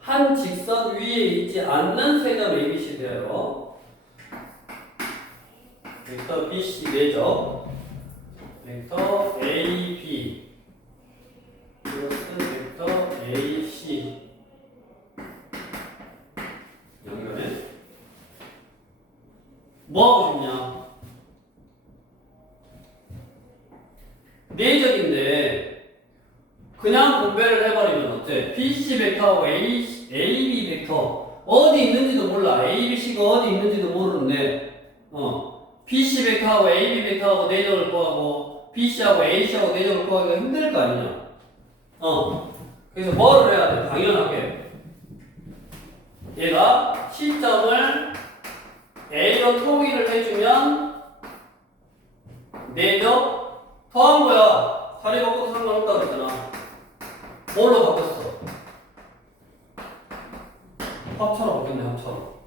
한 직선 위에 있지 않는 세점 ABC 되어요. 벡터 BC 내적 벡터 AB 플러스 벡터 AC 연결해. 뭐 하고 싶냐? 내적인데 그냥 분배를 해버리면 어때? BC 벡터하고 AB 벡터 어디 있는지도 몰라. ABC가 어디 있는지도 모르는데 BC 벡터하고 AB 벡터하고 내적을 구하고 BC하고 AC하고 내적을 구하기가 힘들 거 아니냐? 그래서 뭐를 해야 돼? 당연하게 얘가 시점을 A로 통일을 해주면 내적 더한 거야. 자리 바꿔도 상관없다 그랬잖아. 뭘로 바꿨어? 합차로 바뀌었네. 합차로.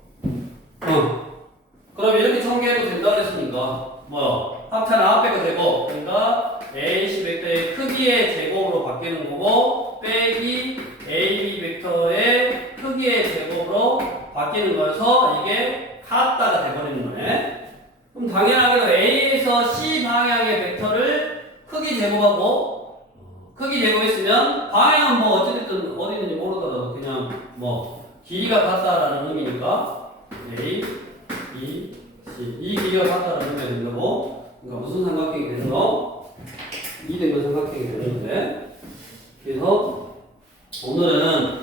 그럼 이렇게 전개해도 된다 그랬으니까 뭐야? 합차는 앞에가 되고 그러니까 AC 벡터의 크기의 제곱으로 바뀌는 거고 빼기 AB 벡터의 크기의 제곱으로 바뀌는 거여서 이게 같다가 돼버리는 거네. 그럼 당연하게도 A에서 C 방향의 벡터를 크기 제곱하고 크기 제곱했으면 방향은 뭐 어찌됐든 어디 있는지 모르더라도 그냥 뭐 길이가 같다라는 의미니까 A, B, C 이 길이가 같다라는 의미가 되는 거고 그러니까 무슨 삼각형이 되는 거? 이 등분 삼각형이 되는 건데 그래서 오늘은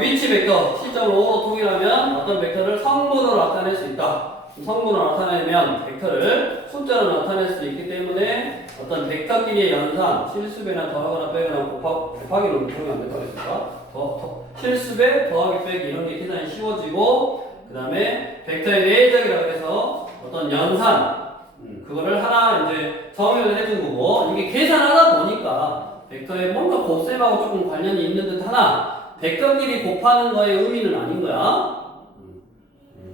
위치 벡터 시점을 5로 통일하면 어떤 벡터를 성분으로 나타낼 수 있다. 성분으로 나타내면 벡터를 숫자로 나타낼 수 있기 때문에 어떤 벡터끼리의 연산, 실수배나 더하거나 빼거나 곱하기는 적용 안 된다고 했을까? 실수배, 더하기, 빼기 이런 게 계산이 쉬워지고 그 다음에 벡터의 내적이라고 해서 어떤 연산 그거를 하나 이제 정의를 해준 거고 이게 계산하다 보니까 벡터에 뭔가 곱셈하고 조금 관련이 있는 듯 하나 벡터끼리 곱하는 거의 의미는 아닌 거야.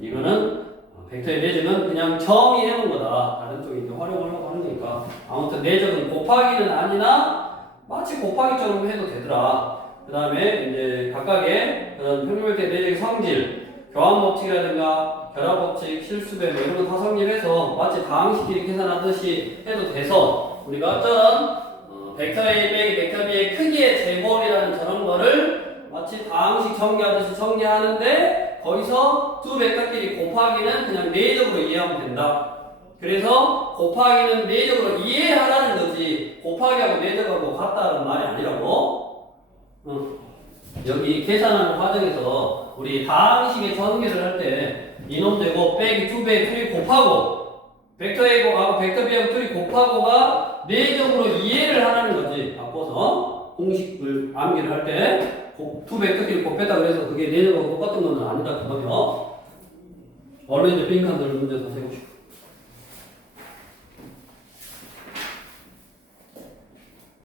이거는 벡터의 내적은 그냥 정의해놓은 거다. 다른 쪽에 이제 활용하려고 하는 거니까. 아무튼 내적은 곱하기는 아니나 마치 곱하기처럼 해도 되더라. 그 다음에 이제 각각의 그런 평면벡터의 내적의 성질, 교환법칙이라든가 결합법칙, 실수배 뭐 이런 거 다 성립해서 마치 다항식끼리 계산하듯이 해도 돼서 우리가 어떤 벡터 A 빼기 벡터 B의 크기의 제곱이라는 저런 거를 마치 다항식 전개하듯이 전개하는데 거기서 두 벡터끼리 곱하기는 그냥 내적으로 이해하면 된다. 그래서 곱하기는 내적으로 이해하라는 거지 곱하기하고 내적하고 같다는 말이 아니라고. 여기 계산하는 과정에서 우리 다항식의 전개를 할 때 이놈 제곱 빼기 2배 둘이 곱하고 벡터 A하고 벡터 B하고 둘이 곱하고가 내적으로 이해를 하라는 거지. 바꿔서 공식을 암기를 할 때 두 벡터끼리 곱했다 그래서 그게 내적하고 똑같은 건 아니다 그거죠. 얼른 이제 빈칸들 문제 더 세고 싶어.